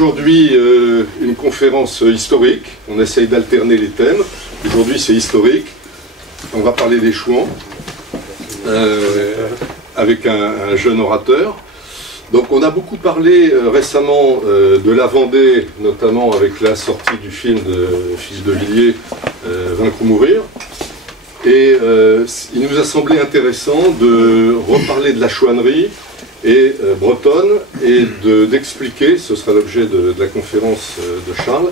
aujourd'hui une conférence historique. On essaye d'alterner les thèmes. Aujourd'hui, c'est historique. On va parler des Chouans avec un jeune orateur. Donc on a beaucoup parlé récemment de la Vendée, notamment avec la sortie du film de Fils de Villiers, Vaincre ou mourir. Et il nous a semblé intéressant de reparler de la chouannerie et bretonne et d'expliquer, ce sera l'objet de la conférence de Charles,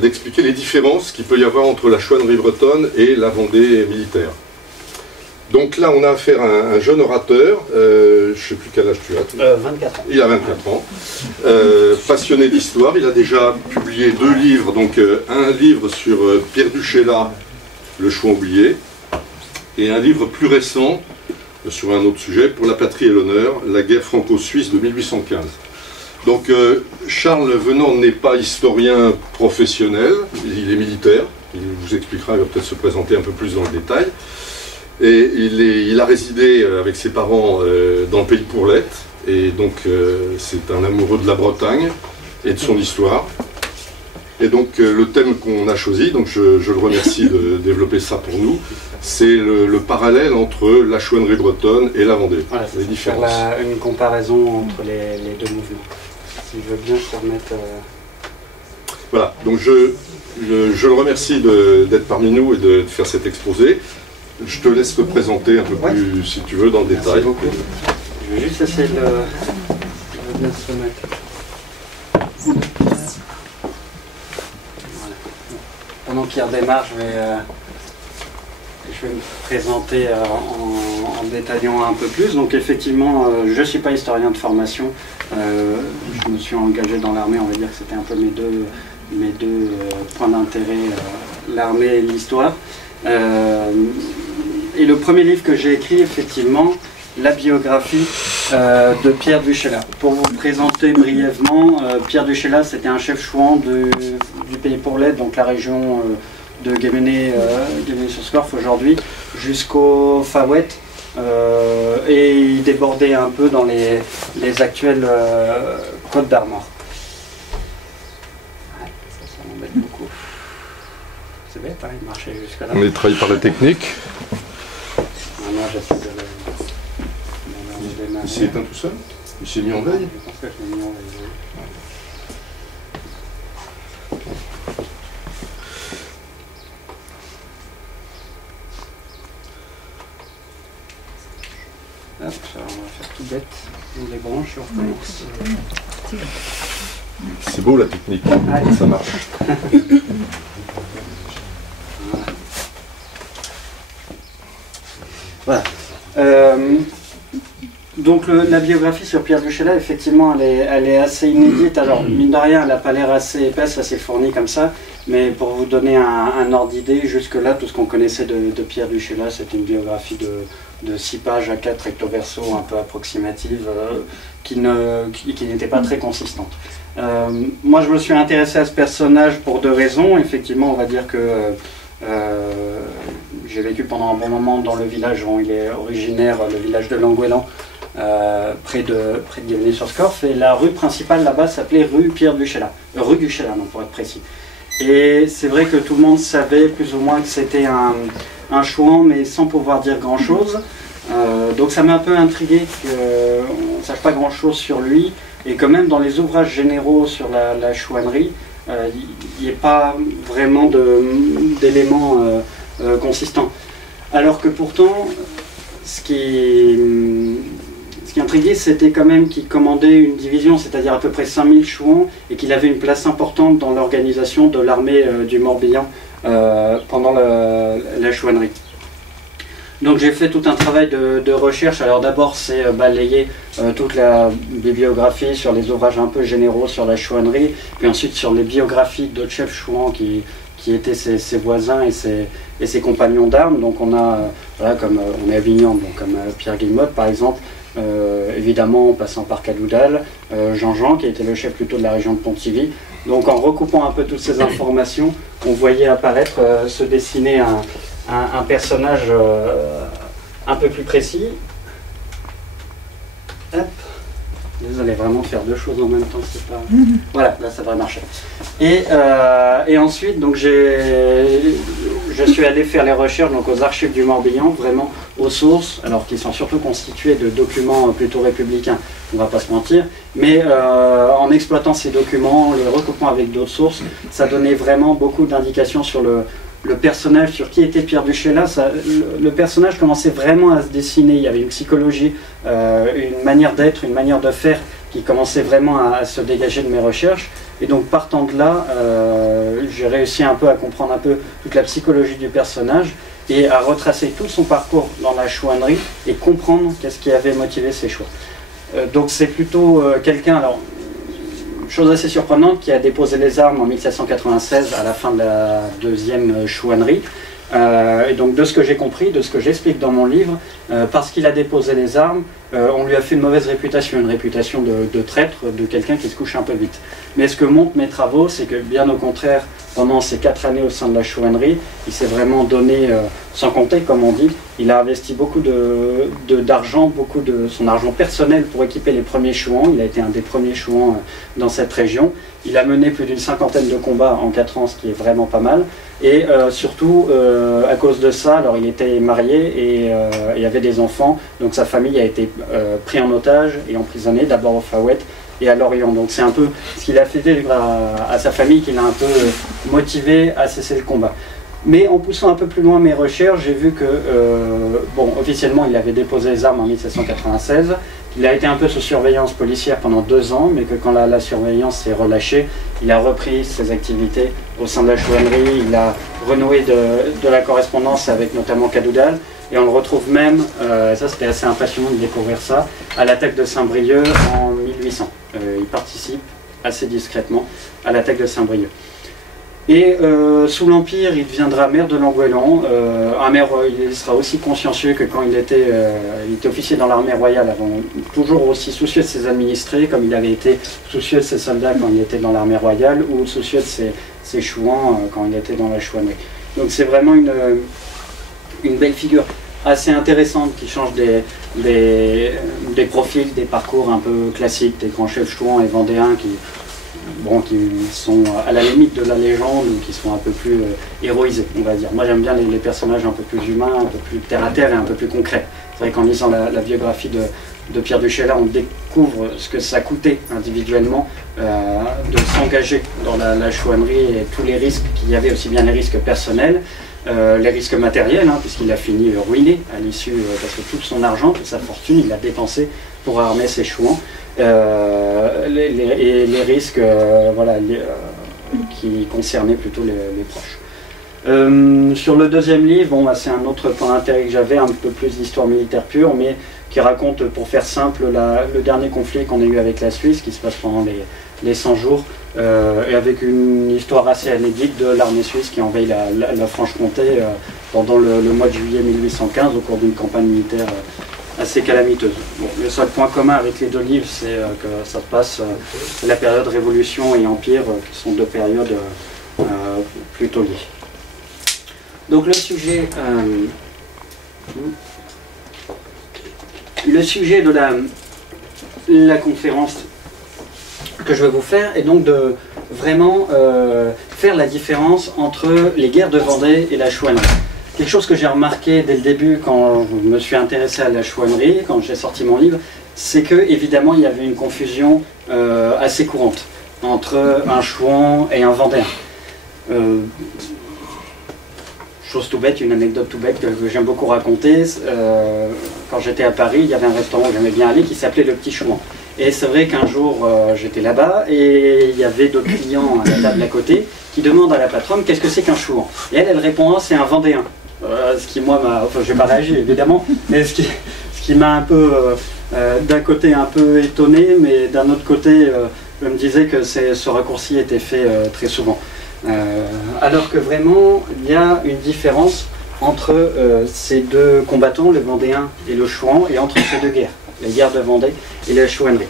d'expliquer les différences qu'il peut y avoir entre la chouannerie bretonne et la Vendée militaire. Donc là, on a affaire à un jeune orateur, je ne sais plus quel âge tu as. 24 ans. Il a 24 ans, passionné d'histoire. Il a déjà publié 2 livres, donc un livre sur Pierre Duchéla, le Chouan oublié, et un livre plus récent, sur un autre sujet, Pour la patrie et l'honneur, la guerre franco-suisse de 1815. Donc Charles Venant n'est pas historien professionnel, il est militaire, il vous expliquera, il va peut-être se présenter un peu plus dans le détail. Et il a résidé avec ses parents dans le pays de Pourlette, et donc c'est un amoureux de la Bretagne et de son histoire. Et donc le thème qu'on a choisi, donc je le remercie de développer ça pour nous, c'est le parallèle entre la chouannerie bretonne et la Vendée. Voilà, les différences. Faire une comparaison entre les deux mouvements. Si je veux bien te remettre... Voilà, donc je le remercie d'être parmi nous et de faire cet exposé. Je te laisse te présenter un peu plus, si tu veux, dans le détail. Merci beaucoup. Je vais juste essayer de bien se remettre. Voilà. Pendant qu'il redémarre, je vais me présenter en détaillant un peu plus. Donc effectivement, je ne suis pas historien de formation. Je me suis engagé dans l'armée, on va dire que c'était un peu mes deux points d'intérêt, l'armée et l'histoire. Et le premier livre que j'ai écrit, effectivement, la biographie de Pierre Duchéla. Pour vous présenter brièvement, Pierre Duchéla, c'était un chef chouan du pays Pourlette, donc la région de Guémené-sur-Scorff aujourd'hui, jusqu'au Fawet, et il débordait un peu dans les actuelles Côtes d'Armor. Ça m'embête beaucoup. C'est bête, hein, il marchait jusqu'à là. On est travaillé par la technique. Moi, j'essaie de Il s'est éteint tout seul? Il s'est mis en veille? Je pense que je l'ai mis en veille. Hop, ça, on va faire tout bête. On les branche, on recommence. C'est beau la technique, allez. Ça marche. Voilà. Donc la biographie sur Pierre Duchéla, effectivement, elle est assez inédite. Alors, mine de rien, elle n'a pas l'air assez épaisse, assez fournie comme ça. Mais pour vous donner un ordre d'idée, jusque-là, tout ce qu'on connaissait de Pierre Duchéla, c'était une biographie de 6 pages à 4 recto verso, un peu approximative, qui n'était pas très consistante. Moi, je me suis intéressé à ce personnage pour 2 raisons. Effectivement, on va dire que j'ai vécu pendant un bon moment dans le village dont il est originaire, le village de Languélan, près de Guémené-sur-Scorff, et la rue principale là-bas s'appelait rue Pierre Duchéla, rue Duchéla, non, pour être précis. Et c'est vrai que tout le monde savait plus ou moins que c'était un chouan, mais sans pouvoir dire grand-chose. Donc ça m'a un peu intrigué qu'on ne sache pas grand-chose sur lui, et que même dans les ouvrages généraux sur la chouannerie, il n'y ait pas vraiment d'éléments consistants. Alors que pourtant, ce qui intriguait, c'était quand même qu'il commandait une division, c'est-à-dire à peu près 5000 chouans, et qu'il avait une place importante dans l'organisation de l'armée du Morbihan pendant la chouannerie. Donc j'ai fait tout un travail de recherche. Alors d'abord c'est balayer toute la bibliographie sur les ouvrages un peu généraux sur la chouannerie, puis ensuite sur les biographies d'autres chefs chouans qui étaient ses voisins et ses compagnons d'armes. Donc on a, voilà, comme on est à Avignon, donc comme Pierre Guillemot par exemple, évidemment en passant par Cadoudal, Jean-Jean qui était le chef plutôt de la région de Pontivy. Donc en recoupant un peu toutes ces informations, on voyait apparaître, se dessiner un personnage un peu plus précis. Hop. Désolé, vraiment faire deux choses en même temps, c'est pas... Voilà, là ça devrait marcher. Et ensuite, donc je suis allé faire les recherches donc, aux archives du Morbihan, vraiment aux sources, alors qui sont surtout constituées de documents plutôt républicains, on va pas se mentir, mais en exploitant ces documents, les recoupant avec d'autres sources, ça donnait vraiment beaucoup d'indications sur le personnage, sur qui était Pierre Duchesne. Le personnage commençait vraiment à se dessiner, il y avait une psychologie, une manière d'être, une manière de faire qui commençait vraiment à se dégager de mes recherches. Et donc partant de là, j'ai réussi un peu à comprendre un peu toute la psychologie du personnage et à retracer tout son parcours dans la chouannerie et comprendre qu'est-ce qui avait motivé ses choix. Donc c'est plutôt quelqu'un, alors chose assez surprenante, qui a déposé les armes en 1796 à la fin de la deuxième chouannerie. Et donc de ce que j'ai compris, de ce que j'explique dans mon livre, parce qu'il a déposé les armes, on lui a fait une mauvaise réputation, une réputation de traître, de quelqu'un qui se couche un peu vite. Mais ce que montrent mes travaux, c'est que bien au contraire, pendant ces 4 années au sein de la chouannerie, il s'est vraiment donné, sans compter comme on dit, il a investi beaucoup d'argent, beaucoup de son argent personnel pour équiper les premiers chouans. Il a été un des premiers chouans dans cette région. Il a mené plus d'une 50aine de combats en 4 ans, ce qui est vraiment pas mal. Et surtout, à cause de ça, alors il était marié et avait des enfants, donc sa famille a été prise en otage et emprisonnée, d'abord au Fawet et à Lorient. Donc c'est un peu ce qu'il a fait à sa famille qui l'a un peu motivé à cesser le combat. Mais en poussant un peu plus loin mes recherches, j'ai vu que, bon, officiellement il avait déposé les armes en 1796, il a été un peu sous surveillance policière pendant 2 ans, mais que quand la surveillance s'est relâchée, il a repris ses activités au sein de la chouannerie, il a renoué de la correspondance avec notamment Cadoudal, et on le retrouve même, ça c'était assez impressionnant de découvrir ça, à l'attaque de Saint-Brieuc en 1800. Il participe assez discrètement à l'attaque de Saint-Brieuc. Et sous l'Empire, il deviendra maire de Langoélan. Un maire, il sera aussi consciencieux que quand il était officier dans l'armée royale, avant, toujours aussi soucieux de ses administrés, comme il avait été soucieux de ses soldats quand il était dans l'armée royale, ou soucieux de ses chouans quand il était dans la chouannerie. Donc c'est vraiment une belle figure assez intéressante qui change des profils, des parcours un peu classiques des grands chefs chouans et vendéens qui sont à la limite de la légende ou qui sont un peu plus héroïsés, on va dire. Moi j'aime bien les personnages un peu plus humains, un peu plus terre à terre et un peu plus concrets. C'est vrai qu'en lisant la biographie de Pierre Duchesne, on découvre ce que ça coûtait individuellement de s'engager dans la chouannerie et tous les risques qu'il y avait, aussi bien les risques personnels, les risques matériels, puisqu'il a fini ruiné à l'issue, parce que tout son argent, toute sa fortune, il l'a dépensé pour armer ses chouans. Les risques voilà, qui concernaient plutôt les proches. Sur le deuxième livre, bon, c'est un autre point d'intérêt que j'avais, un peu plus d'histoire militaire pure, mais qui raconte, pour faire simple, le dernier conflit qu'on a eu avec la Suisse, qui se passe pendant les 100 jours, et avec une histoire assez inédite de l'armée suisse qui envahit la Franche-Comté pendant le mois de juillet 1815 au cours d'une campagne militaire assez calamiteuse. Bon, le seul point commun avec les 2 livres, c'est que ça se passe la période Révolution et Empire, qui sont 2 périodes plutôt liées. Donc le sujet de la conférence que je vais vous faire est donc de vraiment faire la différence entre les guerres de Vendée et la chouannerie. Quelque chose que j'ai remarqué dès le début quand je me suis intéressé à la chouannerie, quand j'ai sorti mon livre, c'est que évidemment il y avait une confusion assez courante entre un chouan et un vendéen. Chose tout bête, une anecdote tout bête que j'aime beaucoup raconter, quand j'étais à Paris, il y avait un restaurant où j'aimais bien aller qui s'appelait Le Petit Chouan. Et c'est vrai qu'un jour j'étais là-bas et il y avait d'autres clients à la table à côté qui demandent à la patronne qu'est-ce que c'est qu'un chouan. Et elle répond c'est un vendéen. Ce qui moi m'a, enfin je vais pas réagir évidemment, mais ce qui m'a un peu d'un côté un peu étonné, mais d'un autre côté je me disais que ce raccourci était fait très souvent. Alors que vraiment il y a une différence entre ces 2 combattants, le vendéen et le chouan, et entre ces 2 guerres, les guerres de Vendée et la chouannerie.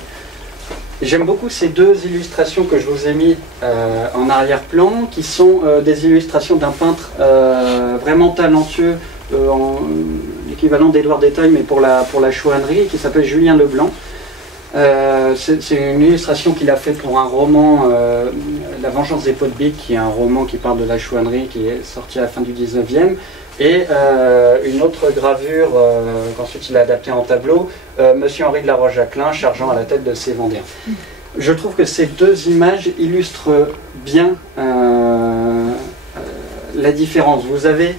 J'aime beaucoup ces 2 illustrations que je vous ai mis en arrière-plan, qui sont des illustrations d'un peintre vraiment talentueux, l'équivalent d'Édouard Détail, mais pour la chouannerie, qui s'appelle Julien Leblanc. C'est une illustration qu'il a fait pour un roman, La Vengeance des Pots-de-Bique, qui est un roman qui parle de la chouannerie, qui est sorti à la fin du 19e. Et une autre gravure qu'ensuite il a adaptée en tableau, Monsieur Henri de la Roche-Jacquelin chargeant à la tête de ses Vendéens. Je trouve que ces deux images illustrent bien la différence. Vous avez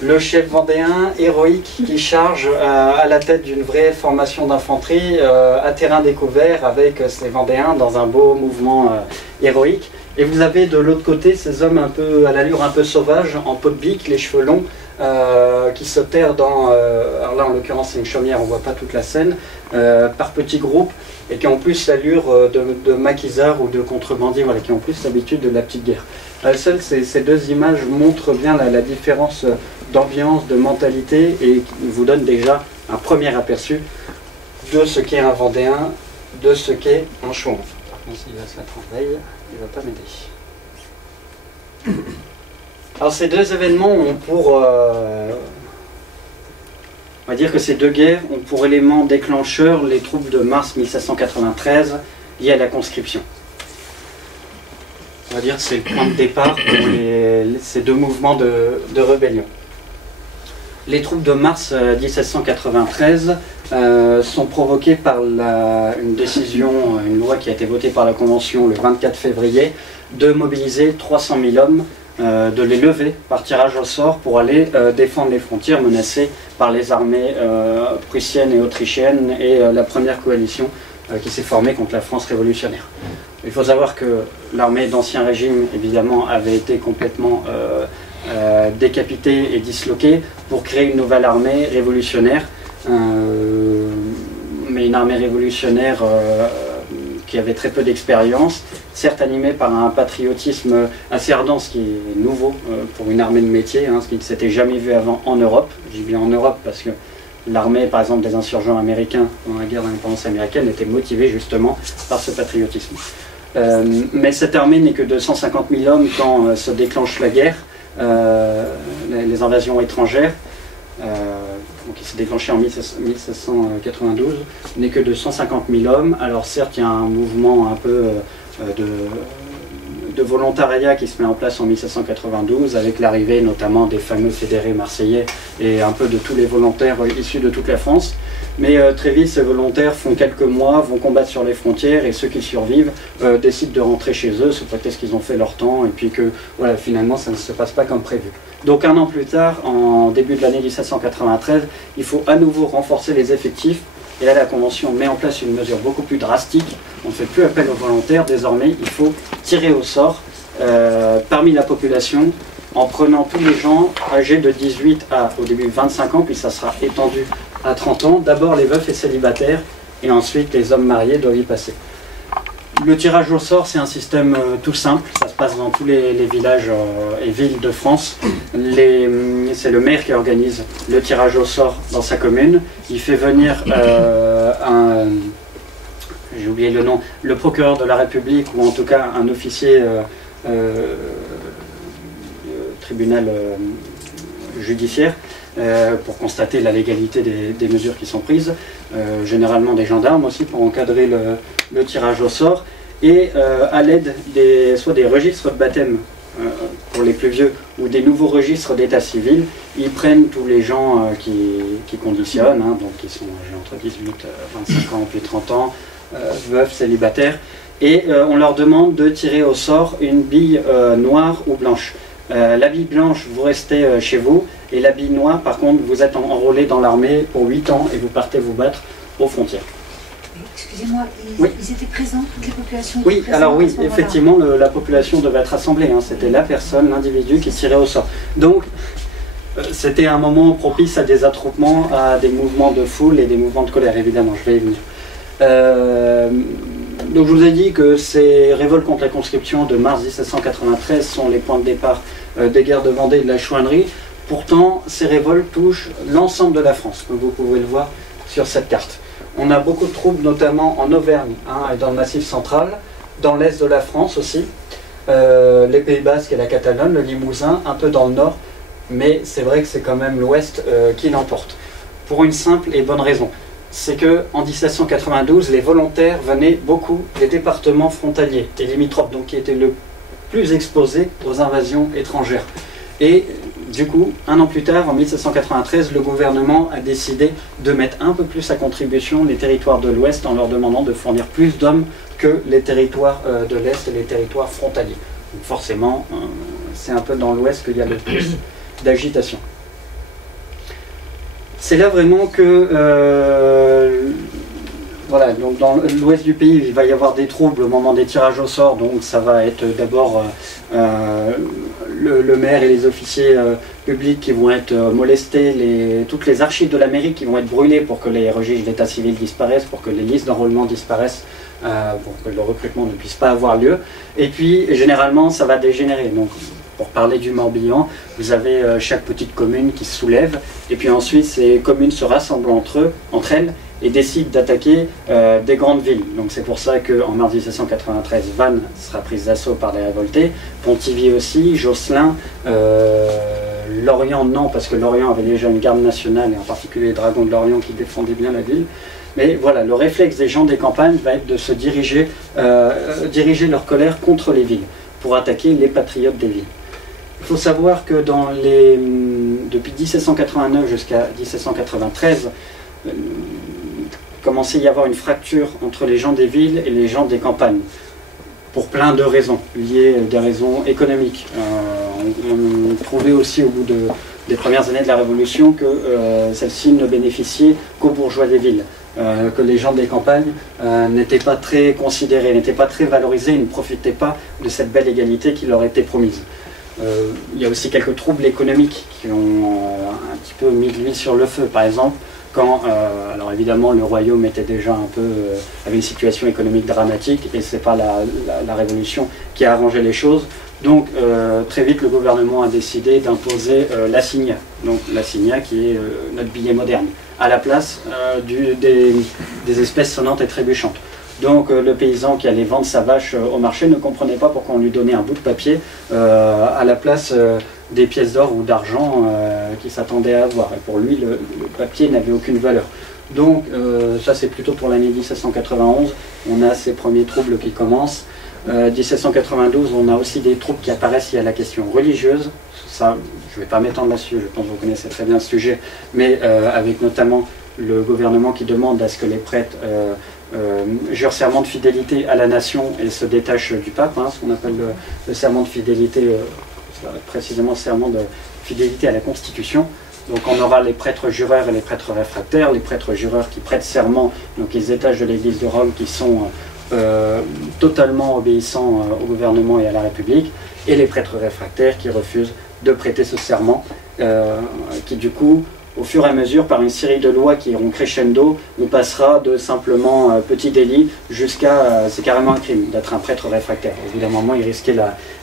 le chef vendéen héroïque qui charge à la tête d'une vraie formation d'infanterie à terrain découvert avec ses Vendéens dans un beau mouvement héroïque. Et vous avez de l'autre côté ces hommes un peu à l'allure un peu sauvage, en peau de bique, les cheveux longs, qui se terrent dans, alors là en l'occurrence c'est une chaumière, on ne voit pas toute la scène, par petits groupes, et qui ont plus l'allure de maquisards ou de contrebandiers, voilà, qui ont plus l'habitude de la petite guerre. Seules ces deux images montrent bien la différence d'ambiance, de mentalité, et vous donnent déjà un premier aperçu de ce qu'est un Vendéen, de ce qu'est un Chouan. Il va se mettre en veille, il ne va pas m'aider. Alors ces deux événements ont pour... on va dire que ces deux guerres ont pour élément déclencheur les troubles de mars 1793 liés à la conscription. On va dire que c'est le point de départ pour ces deux mouvements de rébellion. Les troubles de mars 1793 sont provoqués par une décision, une loi qui a été votée par la Convention le 24 février, de mobiliser 300 000 hommes, de les lever par tirage au sort pour aller défendre les frontières menacées par les armées prussiennes et autrichiennes et la première coalition qui s'est formée contre la France révolutionnaire. Il faut savoir que l'armée d'Ancien Régime, évidemment, avait été complètement décapitée et disloquée pour créer une nouvelle armée révolutionnaire, mais une armée révolutionnaire qui avait très peu d'expérience, certes animée par un patriotisme assez ardent, ce qui est nouveau pour une armée de métier, hein, ce qui ne s'était jamais vu avant en Europe. Je dis bien en Europe parce que l'armée, par exemple, des insurgents américains pendant la guerre d'indépendance américaine était motivée justement par ce patriotisme. Mais cette armée n'est que de 150 000 hommes quand se déclenche la guerre, les invasions étrangères, qui s'est déclenchée en 1792, n'est que de 150 000 hommes. Alors certes, il y a un mouvement un peu de volontariat qui se met en place en 1792, avec l'arrivée notamment des fameux fédérés marseillais et un peu de tous les volontaires issus de toute la France. Mais très vite, ces volontaires font quelques mois, vont combattre sur les frontières, et ceux qui survivent décident de rentrer chez eux, sous prétexte qu'ils ont fait leur temps, et puis que voilà, finalement ça ne se passe pas comme prévu. Donc un an plus tard, en début de l'année 1793, il faut à nouveau renforcer les effectifs. Et là, la Convention met en place une mesure beaucoup plus drastique. On ne fait plus appel aux volontaires. Désormais, il faut tirer au sort parmi la population en prenant tous les gens âgés de 18 à, au début, 25 ans, puis ça sera étendu à 30 ans. D'abord les veufs et célibataires, et ensuite les hommes mariés doivent y passer. Le tirage au sort, c'est un système tout simple. Ça se passe dans tous les villages et villes de France. C'est le maire qui organise le tirage au sort dans sa commune. Il fait venir j'ai oublié le nom, le procureur de la République, ou en tout cas un officier tribunal judiciaire, pour constater la légalité des mesures qui sont prises, généralement des gendarmes aussi pour encadrer le tirage au sort, et à l'aide soit des registres de baptême pour les plus vieux ou des nouveaux registres d'état civil, ils prennent tous les gens qui conditionnent, hein, donc qui sont âgés entre 18 et 25 ans puis 30 ans, veufs, célibataires, et on leur demande de tirer au sort une bille noire ou blanche. La bille blanche, vous restez chez vous, et la bille noire, par contre, vous êtes enrôlé dans l'armée pour 8 ans et vous partez vous battre aux frontières. Excusez-moi, ils étaient présents, toutes les populations? Oui, alors oui, effectivement, la population devait être rassemblée, hein, c'était la personne, l'individu qui tirait au sort. Donc, c'était un moment propice à des attroupements, à des mouvements de foule et des mouvements de colère, évidemment, je vais y venir. Donc je vous ai dit que ces révoltes contre la conscription de mars 1793 sont les points de départ des guerres de Vendée et de la chouannerie. Pourtant, ces révoltes touchent l'ensemble de la France, comme vous pouvez le voir sur cette carte. On a beaucoup de troupes, notamment en Auvergne, hein, et dans le Massif central, dans l'est de la France aussi, les Pays Basques et la Catalogne, le Limousin, un peu dans le nord, mais c'est vrai que c'est quand même l'ouest qui l'emporte. Pour une simple et bonne raison. c'est qu'en 1792, les volontaires venaient beaucoup des départements frontaliers et limitrophes, donc qui étaient le plus exposés aux invasions étrangères. Et du coup, un an plus tard, en 1793, le gouvernement a décidé de mettre un peu plus à contribution les territoires de l'Ouest en leur demandant de fournir plus d'hommes que les territoires de l'Est et les territoires frontaliers. Donc forcément, c'est un peu dans l'Ouest qu'il y a le plus d'agitation. C'est là vraiment que, voilà, donc dans l'ouest du pays, il va y avoir des troubles au moment des tirages au sort, donc ça va être d'abord le maire et les officiers publics qui vont être molestés, toutes les archives de la mairie qui vont être brûlées pour que les registres d'état civil disparaissent, pour que les listes d'enrôlement disparaissent, pour que le recrutement ne puisse pas avoir lieu. Et puis, généralement, ça va dégénérer. Donc, pour parler du Morbihan, vous avez chaque petite commune qui se soulève, et puis ensuite ces communes se rassemblent entre elles et décident d'attaquer des grandes villes. Donc c'est pour ça qu'en mars 1793, Vannes sera prise d'assaut par les révoltés, Pontivy aussi, Josselin, Lorient non, parce que Lorient avait déjà une garde nationale, et en particulier les dragons de Lorient qui défendaient bien la ville. Mais voilà, le réflexe des gens des campagnes va être de se diriger leur colère contre les villes, pour attaquer les patriotes des villes. Il faut savoir que depuis 1789 jusqu'à 1793, commençait à y avoir une fracture entre les gens des villes et les gens des campagnes, pour plein de raisons, liées à des raisons économiques. On trouvait aussi au bout des premières années de la Révolution que celle-ci ne bénéficiait qu'aux bourgeois des villes, que les gens des campagnes n'étaient pas très considérés, n'étaient pas très valorisés, et ne profitaient pas de cette belle égalité qui leur était promise. Il y a aussi quelques troubles économiques qui ont un petit peu mis de l'huile sur le feu. Par exemple, quand, alors évidemment, le royaume était déjà avait une situation économique dramatique, et c'est pas la Révolution qui a arrangé les choses. Donc très vite, le gouvernement a décidé d'imposer l'assignat. Donc l'assignat qui est notre billet moderne, à la place des espèces sonnantes et trébuchantes. Donc le paysan qui allait vendre sa vache au marché ne comprenait pas pourquoi on lui donnait un bout de papier à la place des pièces d'or ou d'argent qu'il s'attendait à avoir. Et pour lui, le papier n'avait aucune valeur. Donc ça c'est plutôt pour l'année 1791, on a ces premiers troubles qui commencent. 1792, on a aussi des troubles qui apparaissent, il y a la question religieuse. Ça, je ne vais pas m'étendre là-dessus, je pense que vous connaissez très bien ce sujet, mais avec notamment le gouvernement qui demande à ce que les prêtres jurent serment de fidélité à la nation et se détachent du pape, hein, ce qu'on appelle le serment de fidélité, précisément le serment de fidélité à la Constitution. Donc on aura les prêtres jureurs et les prêtres réfractaires. Les prêtres jureurs qui prêtent serment, donc les étages de l'Église de Rome qui sont totalement obéissants au gouvernement et à la République, et les prêtres réfractaires qui refusent de prêter ce serment, qui du coup, au fur et à mesure, par une série de lois qui iront crescendo, on passera de simplement petit délit jusqu'à, c'est carrément un crime d'être un prêtre réfractaire. Au bout d'un moment, il risquait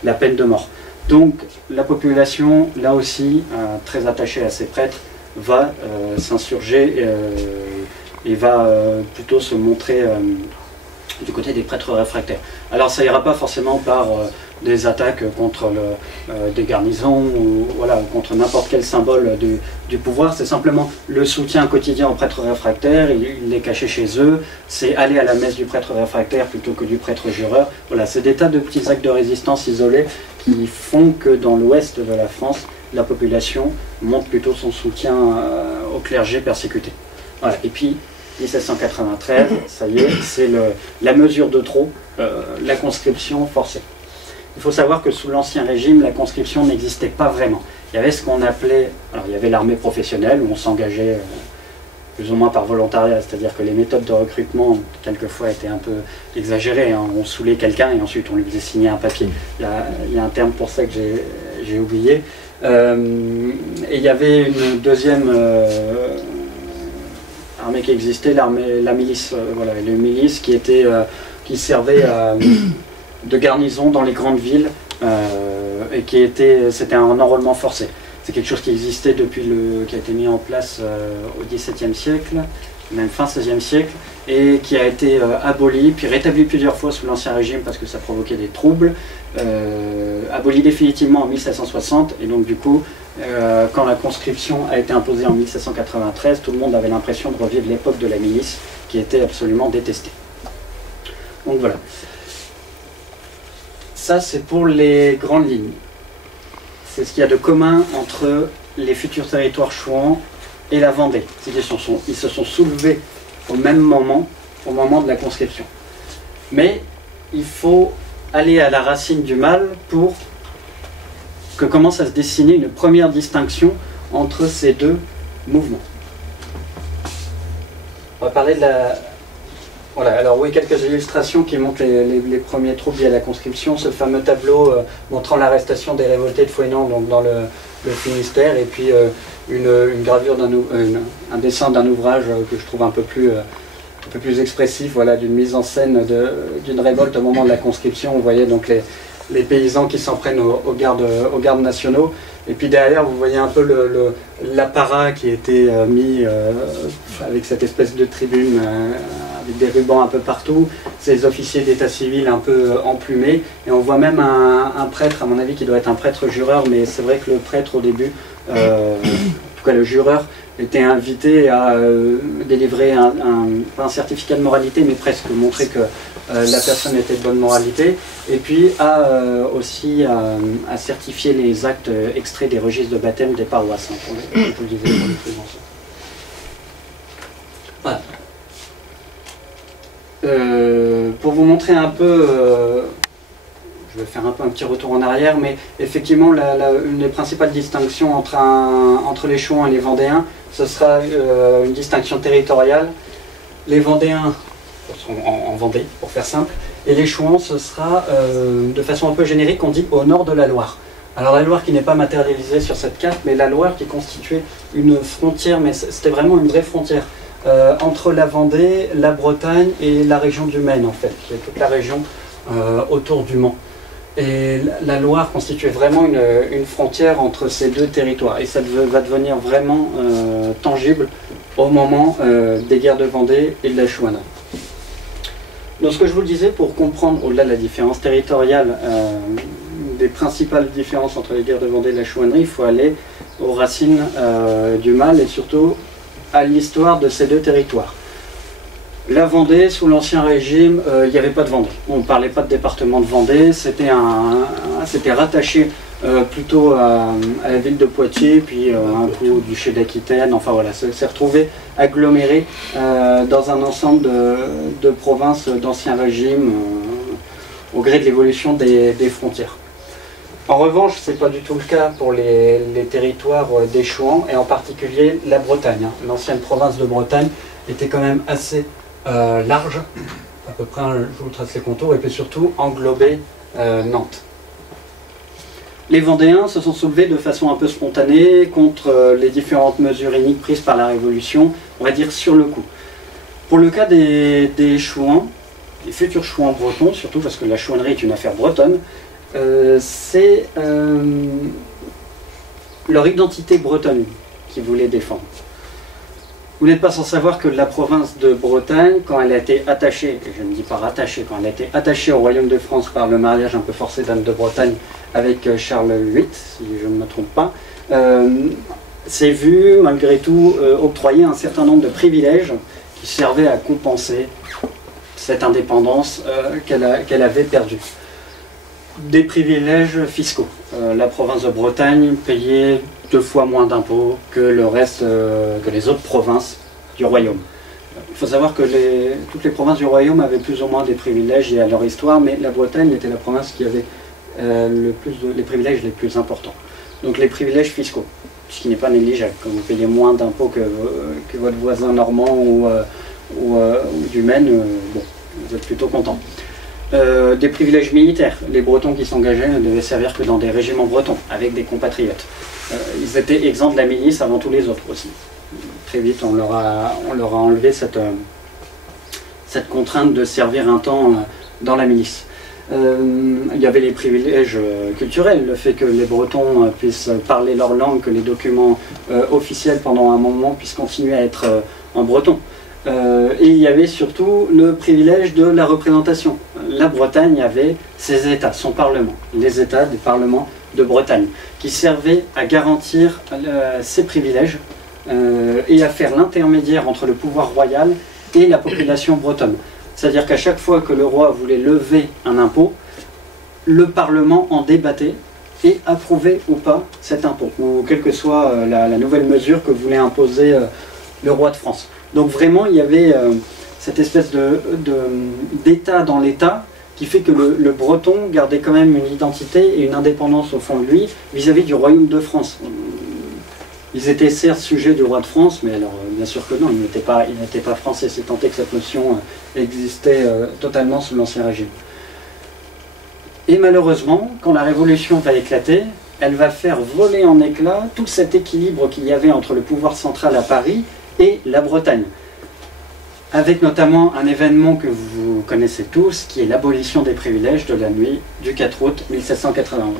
la peine de mort. Donc la population, là aussi, très attachée à ces prêtres, va s'insurger et va plutôt se montrer du côté des prêtres réfractaires. Alors ça ira pas forcément par des attaques contre des garnisons ou voilà, contre n'importe quel symbole du pouvoir, c'est simplement le soutien quotidien aux prêtres réfractaires, il est caché chez eux, c'est aller à la messe du prêtre réfractaire plutôt que du prêtre jureur. Voilà, c'est des tas de petits actes de résistance isolés qui font que dans l'ouest de la France, la population montre plutôt son soutien au clergé persécuté. Voilà. Et puis 1793, ça y est, c'est la mesure de trop, la conscription forcée. Il faut savoir que sous l'Ancien Régime, la conscription n'existait pas vraiment. Il y avait ce qu'on appelait, alors il y avait l'armée professionnelle, où on s'engageait plus ou moins par volontariat, c'est-à-dire que les méthodes de recrutement, quelquefois, étaient un peu exagérées, hein. On saoulait quelqu'un et ensuite on lui faisait signer un papier. Il y a un terme pour ça que j'ai oublié. Et il y avait une deuxième armée qui existait, la milice, voilà, les milices qui servaient de garnison dans les grandes villes et c'était un enrôlement forcé. C'est quelque chose qui existait qui a été mis en place au XVIIe siècle, même fin XVIe siècle, et qui a été aboli, puis rétabli plusieurs fois sous l'Ancien Régime parce que ça provoquait des troubles, aboli définitivement en 1760, et donc du coup, Quand la conscription a été imposée en 1793, tout le monde avait l'impression de revivre l'époque de la milice, qui était absolument détestée. Donc voilà. Ça, c'est pour les grandes lignes. C'est ce qu'il y a de commun entre les futurs territoires chouans et la Vendée. Ils se sont soulevés au même moment, au moment de la conscription. Mais il faut aller à la racine du mal pour que commence à se dessiner une première distinction entre ces deux mouvements. On va parler de la... Voilà, alors oui, quelques illustrations qui montrent les premiers troubles liés à la conscription. Ce fameux tableau montrant l'arrestation des révoltés de Fouesnant, donc dans le Finistère, et puis une gravure, un dessin d'un ouvrage que je trouve un peu plus expressif, voilà, d'une mise en scène d'une révolte au moment de la conscription. Vous voyez donc les paysans qui s'en prennent aux gardes nationaux. Et puis derrière, vous voyez un peu l'apparat qui était mis avec cette espèce de tribune, avec des rubans un peu partout, ces officiers d'état civil un peu emplumés. Et on voit même un prêtre, à mon avis, qui doit être un prêtre jureur, mais c'est vrai que le prêtre, au début, en tout cas le jureur, était invité à délivrer pas un certificat de moralité, mais presque montrer que la personne était de bonne moralité, et puis aussi à certifier les actes extraits des registres de baptême des paroisses, hein, je vous le disais, pour les préventions. Voilà. Pour vous montrer un peu, je vais faire un petit retour en arrière, mais effectivement une des principales distinctions entre les Chouans et les Vendéens, ce sera une distinction territoriale. Les Vendéens seront en Vendée, pour faire simple, et les Chouans, ce sera de façon un peu générique, on dit au nord de la Loire. Alors la Loire qui n'est pas matérialisée sur cette carte, mais la Loire qui constituait une frontière, mais c'était vraiment une vraie frontière, entre la Vendée, la Bretagne et la région du Maine, en fait, qui est toute la région autour du Mans. Et la Loire constituait vraiment une frontière entre ces deux territoires. Et ça va devenir vraiment tangible au moment des guerres de Vendée et de la chouannerie. Donc ce que je vous le disais, pour comprendre au-delà de la différence territoriale, des principales différences entre les guerres de Vendée et la chouannerie, il faut aller aux racines du mal et surtout à l'histoire de ces deux territoires. La Vendée, sous l'Ancien Régime, il n'y avait pas de Vendée. On ne parlait pas de département de Vendée, c'était rattaché plutôt à la ville de Poitiers, puis un peu au duché d'Aquitaine. Enfin voilà, c'est retrouvé aggloméré dans un ensemble de provinces d'Ancien Régime au gré de l'évolution des frontières. En revanche, ce n'est pas du tout le cas pour les territoires des Chouans, et en particulier la Bretagne. L'ancienne province de Bretagne était quand même assez large, à peu près, je vous trace les contours, et puis surtout englober Nantes. Les Vendéens se sont soulevés de façon un peu spontanée contre les différentes mesures iniques prises par la Révolution, on va dire sur le coup. Pour le cas des Chouans, des futurs Chouans bretons, surtout parce que la chouannerie est une affaire bretonne, c'est leur identité bretonne qu'ils voulaient défendre. Vous n'êtes pas sans savoir que la province de Bretagne, quand elle a été attachée, et je ne dis pas rattachée, quand elle a été attachée au royaume de France par le mariage un peu forcé d'Anne de Bretagne avec Charles VIII, si je ne me trompe pas, s'est vu malgré tout octroyer un certain nombre de privilèges qui servaient à compenser cette indépendance qu'elle avait perdue. Des privilèges fiscaux. La province de Bretagne payait 2 fois moins d'impôts que le reste, que les autres provinces du royaume. Il faut savoir que toutes les provinces du royaume avaient plus ou moins des privilèges liés à leur histoire, mais la Bretagne était la province qui avait les privilèges les plus importants. Donc les privilèges fiscaux, ce qui n'est pas négligeable. Quand vous payez moins d'impôts que votre voisin normand ou du Maine, bon, vous êtes plutôt content. Des privilèges militaires. Les Bretons qui s'engageaient ne devaient servir que dans des régiments bretons, avec des compatriotes. Ils étaient exempts de la milice avant tous les autres aussi. Très vite, on leur a enlevé cette contrainte de servir un temps dans la milice. Il y avait les privilèges culturels, le fait que les Bretons puissent parler leur langue, que les documents officiels pendant un moment puissent continuer à être en breton. Et il y avait surtout le privilège de la représentation. La Bretagne avait ses États, son Parlement. Les États des parlements de Bretagne, qui servait à garantir ses privilèges et à faire l'intermédiaire entre le pouvoir royal et la population bretonne. C'est-à-dire qu'à chaque fois que le roi voulait lever un impôt, le Parlement en débattait et approuvait ou pas cet impôt, ou quelle que soit la nouvelle mesure que voulait imposer le roi de France. Donc vraiment, il y avait cette espèce d'état dans l'état qui fait que le breton gardait quand même une identité et une indépendance au fond de lui vis-à-vis du royaume de France. Ils étaient certes sujets du roi de France, mais alors bien sûr que non, ils n'étaient pas français, c'est tant est que cette notion existait totalement sous l'Ancien Régime. Et malheureusement, quand la Révolution va éclater, elle va faire voler en éclats tout cet équilibre qu'il y avait entre le pouvoir central à Paris et la Bretagne. Avec notamment un événement que vous connaissez tous, qui est l'abolition des privilèges de la nuit du 4 août 1791.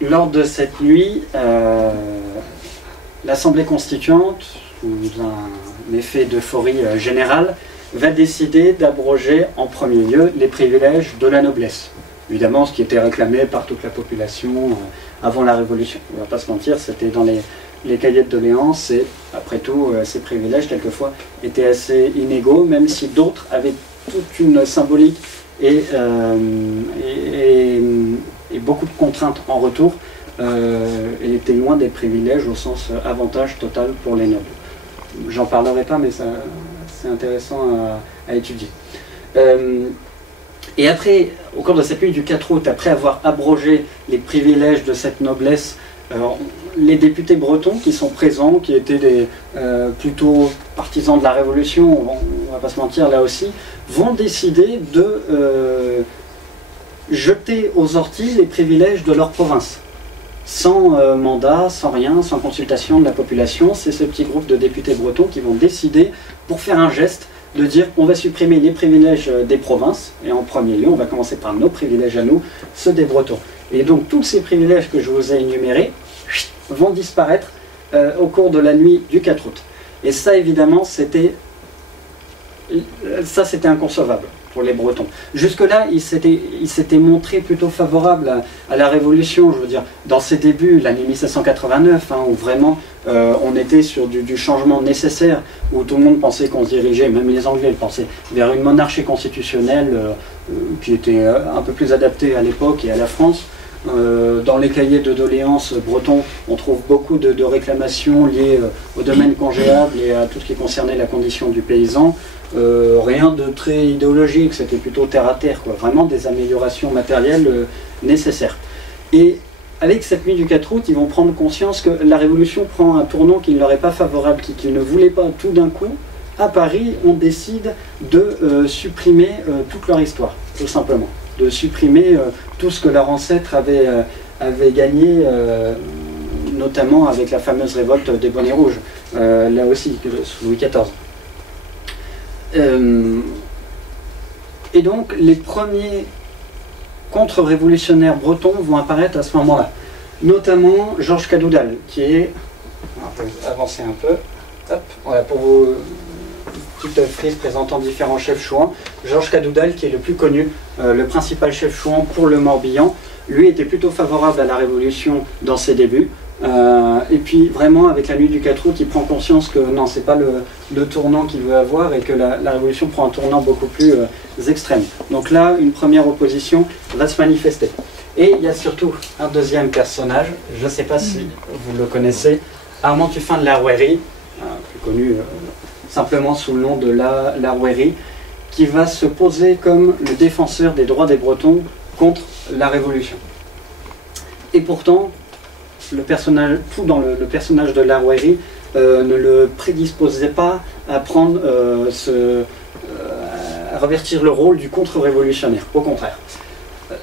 Lors de cette nuit, l'Assemblée constituante, sous un effet d'euphorie générale, va décider d'abroger en premier lieu les privilèges de la noblesse. Évidemment, ce qui était réclamé par toute la population avant la Révolution. On ne va pas se mentir, c'était dans les cahiers de doléances et, après tout, ces privilèges, quelquefois, étaient assez inégaux, même si d'autres avaient toute une symbolique et beaucoup de contraintes en retour, et étaient loin des privilèges au sens avantage total pour les nobles. J'en parlerai pas, mais c'est intéressant à étudier. Et après, au cours de cette nuit du 4 août, après avoir abrogé les privilèges de cette noblesse, les députés bretons qui sont présents, qui étaient plutôt partisans de la Révolution, on ne va pas se mentir là aussi, vont décider de jeter aux orties les privilèges de leur province. Sans mandat, sans rien, sans consultation de la population, c'est ce petit groupe de députés bretons qui vont décider, pour faire un geste, de dire on va supprimer les privilèges des provinces, et en premier lieu, on va commencer par nos privilèges à nous, ceux des Bretons. Et donc tous ces privilèges que je vous ai énumérés vont disparaître au cours de la nuit du 4 août. Et ça, évidemment, c'était inconcevable pour les Bretons. Jusque-là, ils s'étaient montrés plutôt favorables à la Révolution, je veux dire, dans ses débuts, l'année 1789, où vraiment on était sur du changement nécessaire, où tout le monde pensait qu'on se dirigeait, même les Anglais le pensaient, vers une monarchie constitutionnelle qui était un peu plus adaptée à l'époque et à la France. Dans les cahiers de doléances bretons, on trouve beaucoup de réclamations liées au domaine congéable et à tout ce qui concernait la condition du paysan. Rien de très idéologique, c'était plutôt terre à terre, quoi. Vraiment des améliorations matérielles nécessaires. Et avec cette nuit du 4 août, ils vont prendre conscience que la Révolution prend un tournant qui ne leur est pas favorable, qu'ils ne voulaient pas. Tout d'un coup, à Paris, on décide de supprimer toute leur histoire, tout simplement. De supprimer tout ce que leurs ancêtres avaient gagné, notamment avec la fameuse révolte des Bonnets Rouges, là aussi, sous Louis XIV. Et donc, les premiers contre-révolutionnaires bretons vont apparaître à ce moment-là. Notamment Georges Cadoudal, qui est... On peut avancer un peu. Hop, voilà, pour vous... Petite frise présentant différents chefs chouans. Georges Cadoudal, qui est le plus connu, le principal chef chouan pour le Morbihan, lui était plutôt favorable à la Révolution dans ses débuts. Et puis vraiment, avec la nuit du 4 août, il prend conscience que non, c'est pas le tournant qu'il veut avoir et que la Révolution prend un tournant beaucoup plus extrême. Donc là, une première opposition va se manifester. Et il y a surtout un deuxième personnage, je ne sais pas si vous le connaissez, Armand Tuffin de la Rouërie, plus connu simplement sous le nom de la Rouërie, qui va se poser comme le défenseur des droits des Bretons contre la Révolution. Et pourtant, tout dans le personnage de la Rouërie ne le prédisposait pas à prendre à revêtir le rôle du contre-révolutionnaire, au contraire.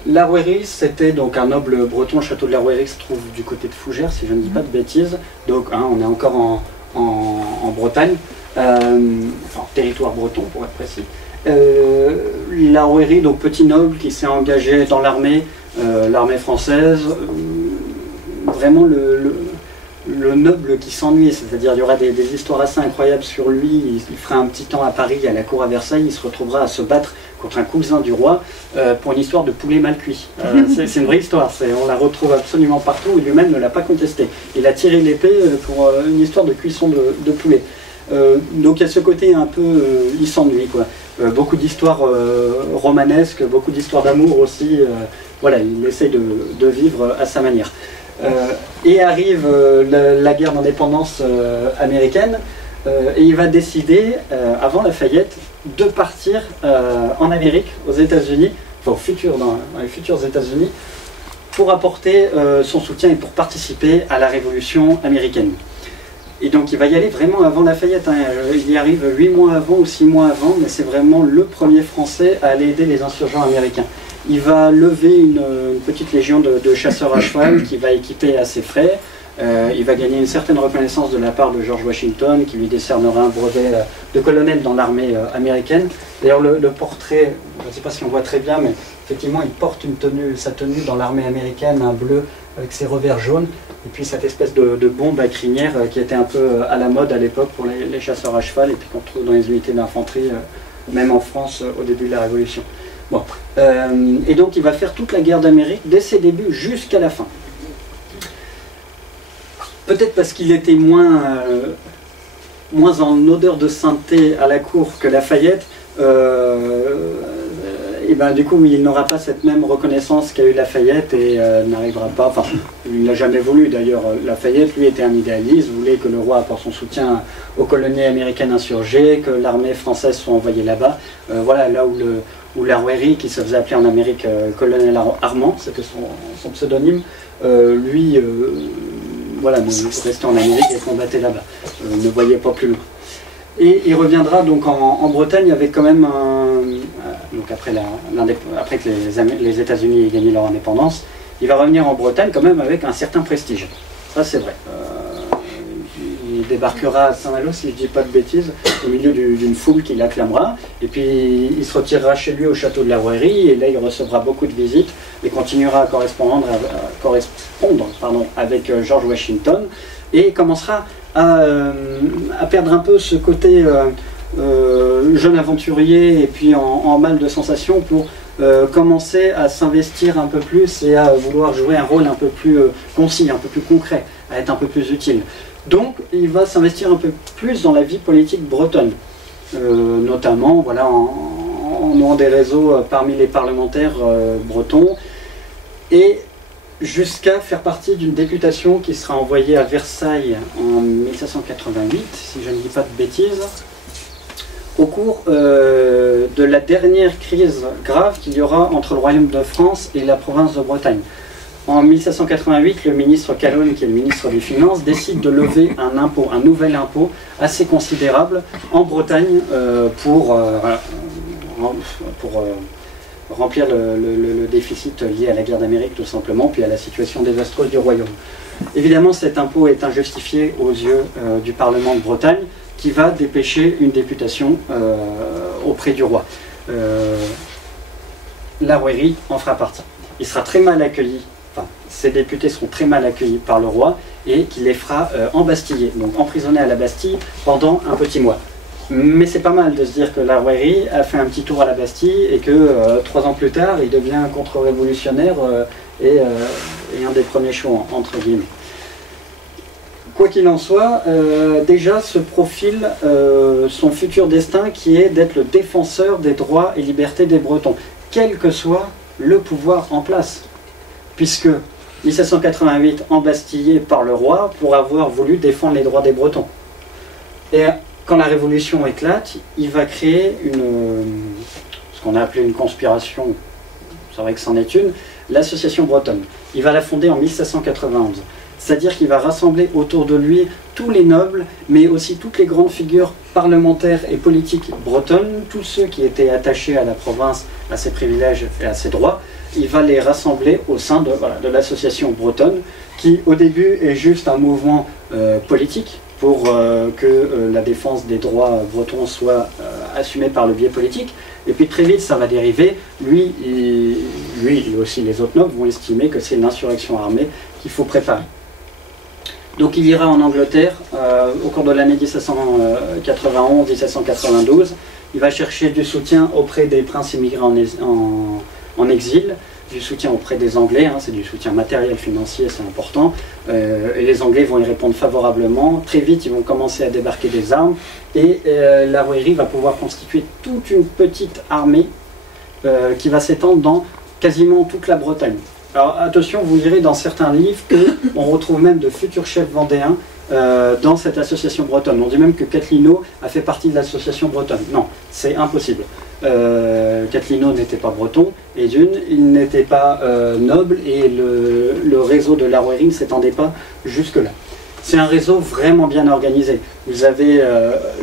La Rouërie, c'était donc un noble breton, le château de la Rouërie, qui se trouve du côté de Fougères, si je ne dis pas de bêtises. Donc on est encore en Bretagne, enfin territoire breton pour être précis. La Rouërie, donc petit noble qui s'est engagé dans l'armée française, vraiment le noble qui s'ennuie, c'est-à-dire il y aura des histoires assez incroyables sur lui, il fera un petit temps à Paris, à la cour à Versailles, il se retrouvera à se battre contre un cousin du roi pour une histoire de poulet mal cuit. C'est une vraie histoire, on la retrouve absolument partout et lui-même ne l'a pas contesté. Il a tiré l'épée pour une histoire de cuisson de poulet. Donc il y a ce côté un peu, il s'ennuie quoi. Beaucoup d'histoires romanesques, beaucoup d'histoires d'amour aussi, voilà, il essaye de vivre à sa manière. Et arrive la guerre d'indépendance américaine et il va décider, avant Lafayette, de partir en Amérique, aux États-Unis, enfin dans les futurs États-Unis, pour apporter son soutien et pour participer à la Révolution américaine. Et donc il va y aller vraiment avant Lafayette, hein. Il y arrive 8 mois avant ou 6 mois avant, mais c'est vraiment le premier Français à aller aider les insurgents américains. Il va lever une petite légion de chasseurs à cheval qui va équiper à ses frais. Il va gagner une certaine reconnaissance de la part de George Washington qui lui décernera un brevet de colonel dans l'armée américaine. D'ailleurs le portrait, je ne sais pas si on voit très bien, mais effectivement il porte sa tenue dans l'armée américaine, un bleu avec ses revers jaunes, et puis cette espèce de bombe à crinière qui était un peu à la mode à l'époque pour les chasseurs à cheval, et puis qu'on trouve dans les unités d'infanterie, même en France au début de la Révolution. Bon. Et donc il va faire toute la guerre d'Amérique dès ses débuts jusqu'à la fin. Peut-être parce qu'il était moins en odeur de sainteté à la cour que Lafayette, et ben du coup il n'aura pas cette même reconnaissance qu'a eu Lafayette et n'arrivera pas, enfin il ne l'a jamais voulu d'ailleurs. Lafayette lui était un idéaliste, voulait que le roi apporte son soutien aux colonies américaines insurgées, que l'armée française soit envoyée là-bas, voilà, là où Larouéry, qui se faisait appeler en Amérique colonel Armand, c'était son pseudonyme, lui voilà, restait en Amérique et combattait là-bas, ne voyait pas plus loin. Et il reviendra donc en Bretagne avec quand même donc après que les États-Unis aient gagné leur indépendance, il va revenir en Bretagne quand même avec un certain prestige. Ça c'est vrai. Il débarquera à Saint-Malo, si je ne dis pas de bêtises, au milieu d'une foule qui l'acclamera, et puis il se retirera chez lui au château de la Rouërie, et là il recevra beaucoup de visites, et continuera à correspondre avec George Washington, et commencera à perdre un peu ce côté jeune aventurier, et puis en mal de sensations, pour commencer à s'investir un peu plus, et à vouloir jouer un rôle un peu plus concis, un peu plus concret, à être un peu plus utile. Donc il va s'investir un peu plus dans la vie politique bretonne, notamment voilà, en nouant des réseaux parmi les parlementaires bretons, et jusqu'à faire partie d'une députation qui sera envoyée à Versailles en 1788, si je ne dis pas de bêtises, au cours de la dernière crise grave qu'il y aura entre le Royaume de France et la province de Bretagne. En 1788, le ministre Calonne, qui est le ministre des Finances, décide de lever un impôt, un nouvel impôt assez considérable en Bretagne pour remplir le déficit lié à la guerre d'Amérique tout simplement, puis à la situation désastreuse du royaume. Évidemment, cet impôt est injustifié aux yeux du Parlement de Bretagne, qui va dépêcher une députation auprès du roi. Larouéry en fera partie. Il sera très mal accueilli. Ces députés seront très mal accueillis par le roi et qui les fera embastiller, donc emprisonner à la Bastille pendant un petit mois. Mais c'est pas mal de se dire que Larouéry a fait un petit tour à la Bastille et que 3 ans plus tard, il devient un contre-révolutionnaire et un des premiers chauds, entre guillemets. Quoi qu'il en soit, déjà se profile son futur destin qui est d'être le défenseur des droits et libertés des Bretons, quel que soit le pouvoir en place. Puisque 1788 embastillé par le roi pour avoir voulu défendre les droits des Bretons. Et quand la Révolution éclate, il va créer ce qu'on a appelé une conspiration, c'est vrai que c'en est une, l'association bretonne. Il va la fonder en 1791. C'est-à-dire qu'il va rassembler autour de lui tous les nobles, mais aussi toutes les grandes figures parlementaires et politiques bretonnes, tous ceux qui étaient attachés à la province, à ses privilèges et à ses droits. Il va les rassembler au sein de l'association bretonne, qui au début est juste un mouvement politique pour que la défense des droits bretons soit assumée par le biais politique. Et puis très vite ça va dériver, lui et aussi les autres nobles vont estimer que c'est une insurrection armée qu'il faut préparer. Donc il ira en Angleterre au cours de l'année 1791-1792. Il va chercher du soutien auprès des princes immigrés en exil, du soutien auprès des Anglais, hein, c'est du soutien matériel, financier, c'est important. Et les Anglais vont y répondre favorablement. Très vite, ils vont commencer à débarquer des armes. Et Larouérie va pouvoir constituer toute une petite armée qui va s'étendre dans quasiment toute la Bretagne. Alors attention, vous lirez dans certains livres qu'on retrouve même de futurs chefs vendéens dans cette association bretonne. On dit même que Catlino a fait partie de l'association bretonne. Non, c'est impossible. Catlino n'était pas breton, et d'une, il n'était pas noble, et le réseau de Larouérie ne s'étendait pas jusque-là. C'est un réseau vraiment bien organisé. Vous avez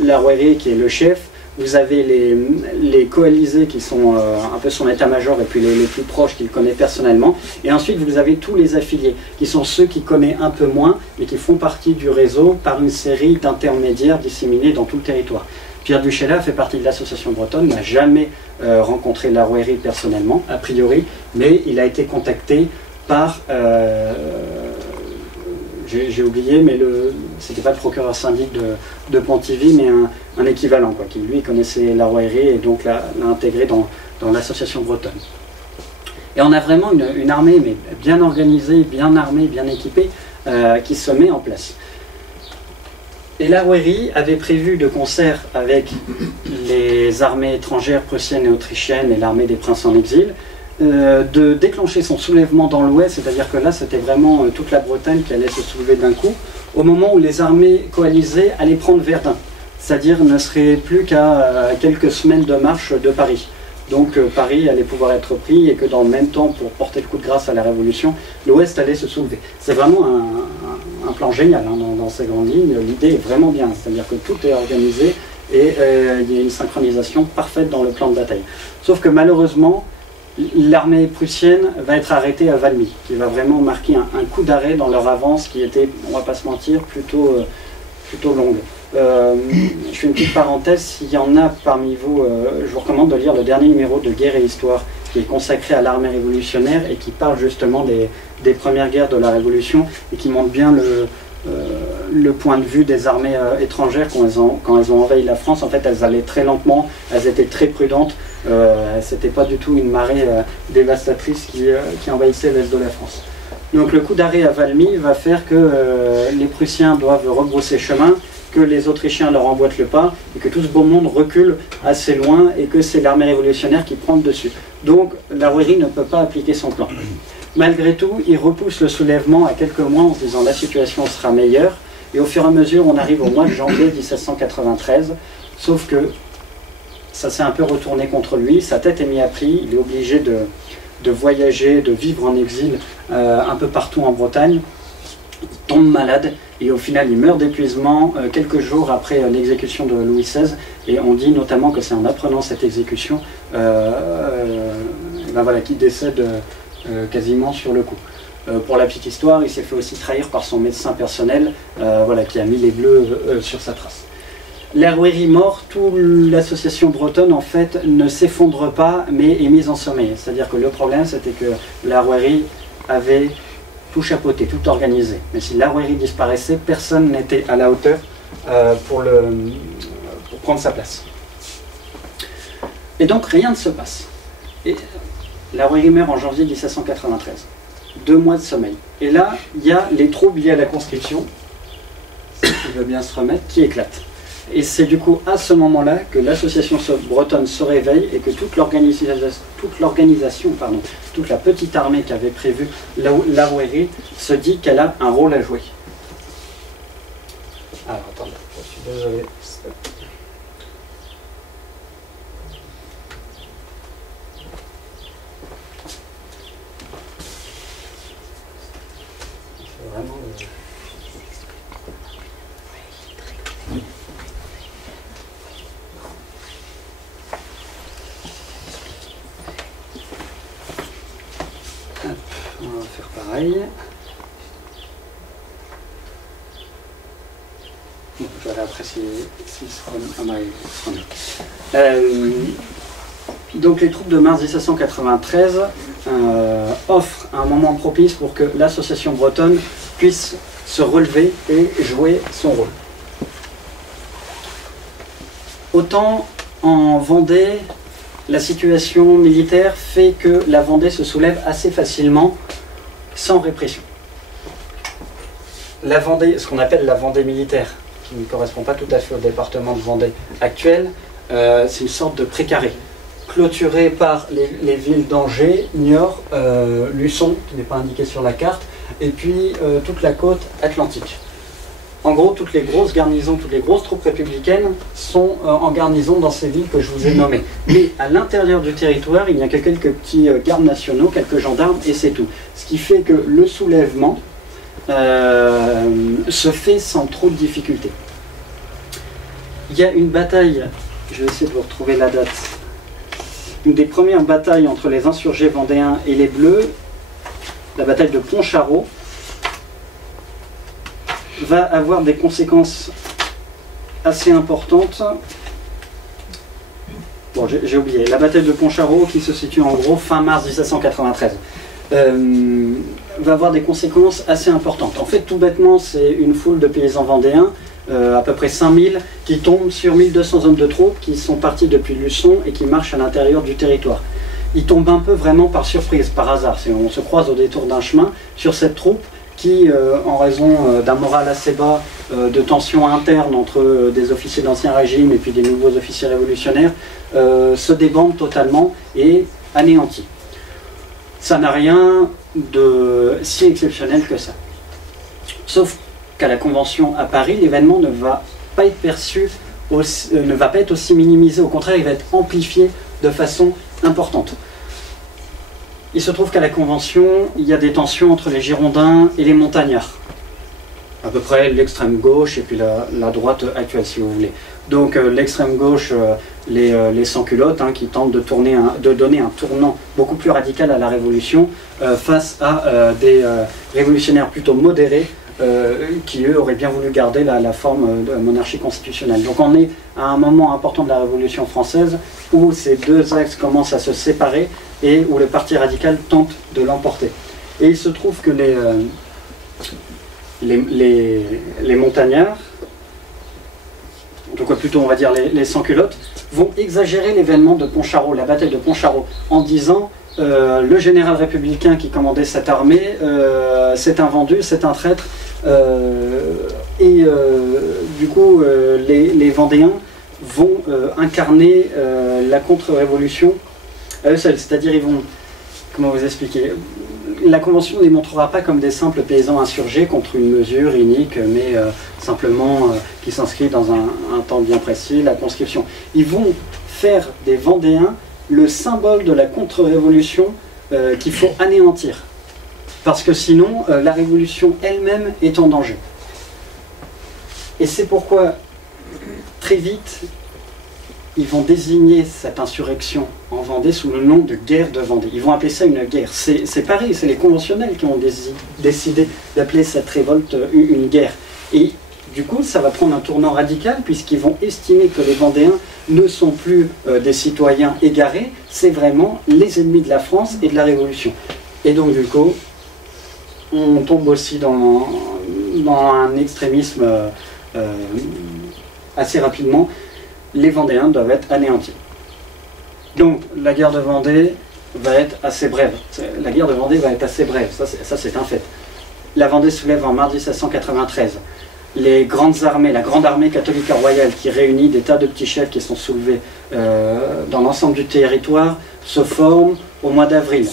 Larouérie qui est le chef, vous avez les coalisés qui sont un peu son état-major et puis les plus proches qu'il connaît personnellement. Et ensuite, vous avez tous les affiliés, qui sont ceux qu'il connaît un peu moins, mais qui font partie du réseau par une série d'intermédiaires disséminés dans tout le territoire. Pierre Duchesla fait partie de l'association bretonne, n'a jamais rencontré Larouérie personnellement, a priori, mais il a été contacté par... j'ai oublié, mais c'était pas le procureur syndic de Pontivy, mais un équivalent, quoi, qui lui connaissait Larouérie et donc l'a intégré dans l'association bretonne. Et on a vraiment une armée mais bien organisée, bien armée, bien équipée, qui se met en place. Et Larouérie avait prévu, de concert avec les armées étrangères prussiennes et autrichiennes et l'armée des princes en exil, de déclencher son soulèvement dans l'ouest, c'est-à-dire que là c'était vraiment toute la Bretagne qui allait se soulever d'un coup, au moment où les armées coalisées allaient prendre Verdun, c'est-à-dire ne serait plus qu'à quelques semaines de marche de Paris. Donc Paris allait pouvoir être pris et que dans le même temps, pour porter le coup de grâce à la Révolution, l'ouest allait se soulever. C'est vraiment un plan génial hein, dans ces grandes lignes, l'idée est vraiment bien, c'est-à-dire que tout est organisé et il y a une synchronisation parfaite dans le plan de bataille. Sauf que malheureusement, l'armée prussienne va être arrêtée à Valmy, qui va vraiment marquer un coup d'arrêt dans leur avance qui était, on va pas se mentir, plutôt longue. Je fais une petite parenthèse, s'il y en a parmi vous, je vous recommande de lire le dernier numéro de Guerre et Histoire, qui est consacré à l'armée révolutionnaire et qui parle justement des premières guerres de la Révolution et qui montre bien le point de vue des armées étrangères quand elles ont envahi la France. En fait, elles allaient très lentement, elles étaient très prudentes. C'était pas du tout une marée dévastatrice qui envahissait l'est de la France. Donc le coup d'arrêt à Valmy va faire que les Prussiens doivent rebrousser chemin, que les Autrichiens leur emboîtent le pas et que tout ce beau monde recule assez loin et que c'est l'armée révolutionnaire qui prend le dessus. Donc Larouérie ne peut pas appliquer son plan. Malgré tout, il repousse le soulèvement à quelques mois en se disant la situation sera meilleure, et au fur et à mesure on arrive au mois de janvier 1793, sauf que ça s'est un peu retourné contre lui, sa tête est mise à prix, il est obligé de voyager, de vivre en exil un peu partout en Bretagne, il tombe malade et au final il meurt d'épuisement quelques jours après l'exécution de Louis XVI, et on dit notamment que c'est en apprenant cette exécution voilà, qu'il décède quasiment sur le coup. Pour la petite histoire, il s'est fait aussi trahir par son médecin personnel voilà, qui a mis les bleus sur sa trace. Larouérie mort, toute l'association bretonne en fait ne s'effondre pas mais est mise en sommeil. C'est-à-dire que le problème c'était que Larouérie avait tout chapeauté, tout organisé. Mais si Larouérie disparaissait, personne n'était à la hauteur pour prendre sa place. Et donc rien ne se passe. Et Larouérie meurt en janvier 1793. 2 mois de sommeil. Et là, il y a les troubles liés à la conscription, qui veut bien se remettre, qui éclatent. Et c'est du coup à ce moment-là que l'association bretonne se réveille et que toute l'organisation, toute la petite armée qu'avait prévue Larouérie se dit qu'elle a un rôle à jouer. Alors attendez, je suis désolé. C'est vraiment... On va faire pareil. Bon, je verrai après si se remet. Donc les troupes de mars 1793 offrent un moment propice pour que l'association bretonne puisse se relever et jouer son rôle. Autant en Vendée, la situation militaire fait que la Vendée se soulève assez facilement, sans répression. La Vendée, ce qu'on appelle la Vendée militaire, qui ne correspond pas tout à fait au département de Vendée actuel, c'est une sorte de précaré, clôturé par les villes d'Angers, Niort, Luçon, qui n'est pas indiqué sur la carte, et puis toute la côte atlantique. En gros, toutes les grosses garnisons, toutes les grosses troupes républicaines sont en garnison dans ces villes que je vous ai nommées. Mais à l'intérieur du territoire, il n'y a que quelques petits gardes nationaux, quelques gendarmes, et c'est tout. Ce qui fait que le soulèvement se fait sans trop de difficultés. Il y a une bataille, je vais essayer de vous retrouver la date, une des premières batailles entre les insurgés vendéens et les Bleus, la bataille de Pontcharrault, va avoir des conséquences assez importantes. Bon, j'ai oublié. La bataille de Pontcharrault, qui se situe en gros fin mars 1793, va avoir des conséquences assez importantes. En fait, tout bêtement, c'est une foule de paysans vendéens, à peu près 5000, qui tombent sur 1200 hommes de troupes qui sont partis depuis Luçon et qui marchent à l'intérieur du territoire. Ils tombent un peu vraiment par surprise, par hasard. On se croise au détour d'un chemin sur cette troupe qui, en raison d'un moral assez bas, de tensions internes entre des officiers d'Ancien Régime et puis des nouveaux officiers révolutionnaires, se débandent totalement et anéantit. Ça n'a rien de si exceptionnel que ça. Sauf qu'à la Convention à Paris, l'événement ne va pas être perçu, ne va pas être aussi minimisé, au contraire, il va être amplifié de façon importante. Il se trouve qu'à la Convention, il y a des tensions entre les Girondins et les Montagnards. À peu près l'extrême gauche et puis la droite actuelle, si vous voulez. Donc l'extrême gauche, les sans-culottes, qui tentent de donner un tournant beaucoup plus radical à la Révolution, face à des révolutionnaires plutôt modérés, qui eux auraient bien voulu garder la forme de monarchie constitutionnelle. Donc on est à un moment important de la Révolution française où ces deux axes commencent à se séparer et où le parti radical tente de l'emporter. Et il se trouve que les montagnards, donc plutôt on va dire les sans-culottes, vont exagérer l'événement de Pontcharrault, la bataille de Pontcharrault, en disant le général républicain qui commandait cette armée, c'est un vendu, c'est un traître, du coup les Vendéens vont incarner la contre-révolution à eux seuls, c'est-à-dire ils vont, comment vous expliquer, la Convention ne les montrera pas comme des simples paysans insurgés contre une mesure inique, mais simplement qui s'inscrit dans un temps bien précis, la conscription. Ils vont faire des Vendéens le symbole de la contre-révolution qu'il faut anéantir. Parce que sinon, la révolution elle-même est en danger. Et c'est pourquoi, très vite, ils vont désigner cette insurrection en Vendée sous le nom de guerre de Vendée. Ils vont appeler ça une guerre. C'est pareil, c'est les conventionnels qui ont décidé d'appeler cette révolte une guerre. Et du coup, ça va prendre un tournant radical, puisqu'ils vont estimer que les Vendéens ne sont plus des citoyens égarés, c'est vraiment les ennemis de la France et de la Révolution. Et donc du coup, on tombe aussi dans un extrémisme assez rapidement. Les Vendéens doivent être anéantis. Donc la guerre de Vendée va être assez brève. La guerre de Vendée va être assez brève, ça c'est un fait. La Vendée se soulève en mars 1793. Les grandes armées, la grande armée catholique royale qui réunit des tas de petits chefs qui sont soulevés dans l'ensemble du territoire, se forme au mois d'avril.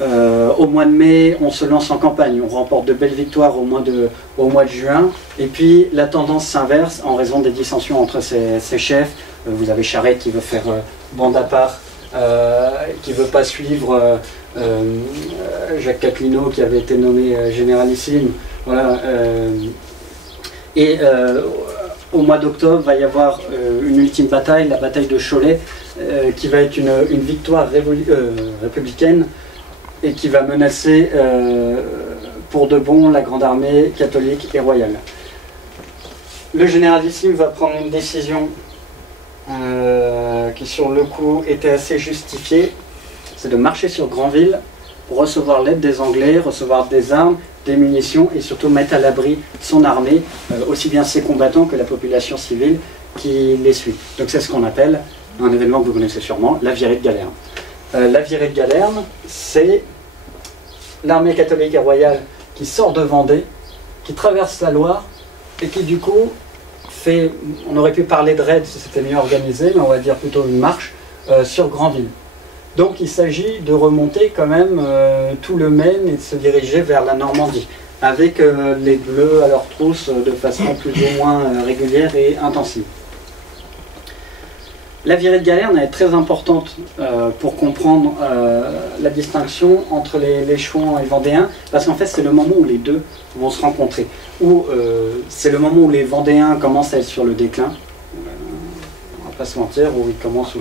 Au mois de mai, on se lance en campagne, on remporte de belles victoires au mois de juin, et puis la tendance s'inverse en raison des dissensions entre ces chefs. Vous avez Charette qui veut faire bande à part, qui ne veut pas suivre Jacques Catlinaud qui avait été nommé généralissime. Voilà, au mois d'octobre, va y avoir une ultime bataille, la bataille de Cholet, qui va être une victoire républicaine et qui va menacer pour de bon la grande armée catholique et royale. Le généralissime va prendre une décision qui sur le coup était assez justifiée, c'est de marcher sur Granville pour recevoir l'aide des Anglais, recevoir des armes, des munitions et surtout mettre à l'abri son armée, aussi bien ses combattants que la population civile qui les suit. Donc c'est ce qu'on appelle, un événement que vous connaissez sûrement, la virée de Galerne. La virée de Galerne, c'est l'armée catholique et royale qui sort de Vendée, qui traverse la Loire et qui du coup fait, on aurait pu parler de raid si c'était mieux organisé, mais on va dire plutôt une marche sur Granville. Donc il s'agit de remonter quand même tout le Maine et de se diriger vers la Normandie, avec les Bleus à leur trousse de façon plus ou moins régulière et intensive. La virée de Galerne est très importante pour comprendre la distinction entre les Chouans et Vendéens, parce qu'en fait c'est le moment où les deux vont se rencontrer, où c'est le moment où les Vendéens commencent à être sur le déclin, on va pas se mentir, où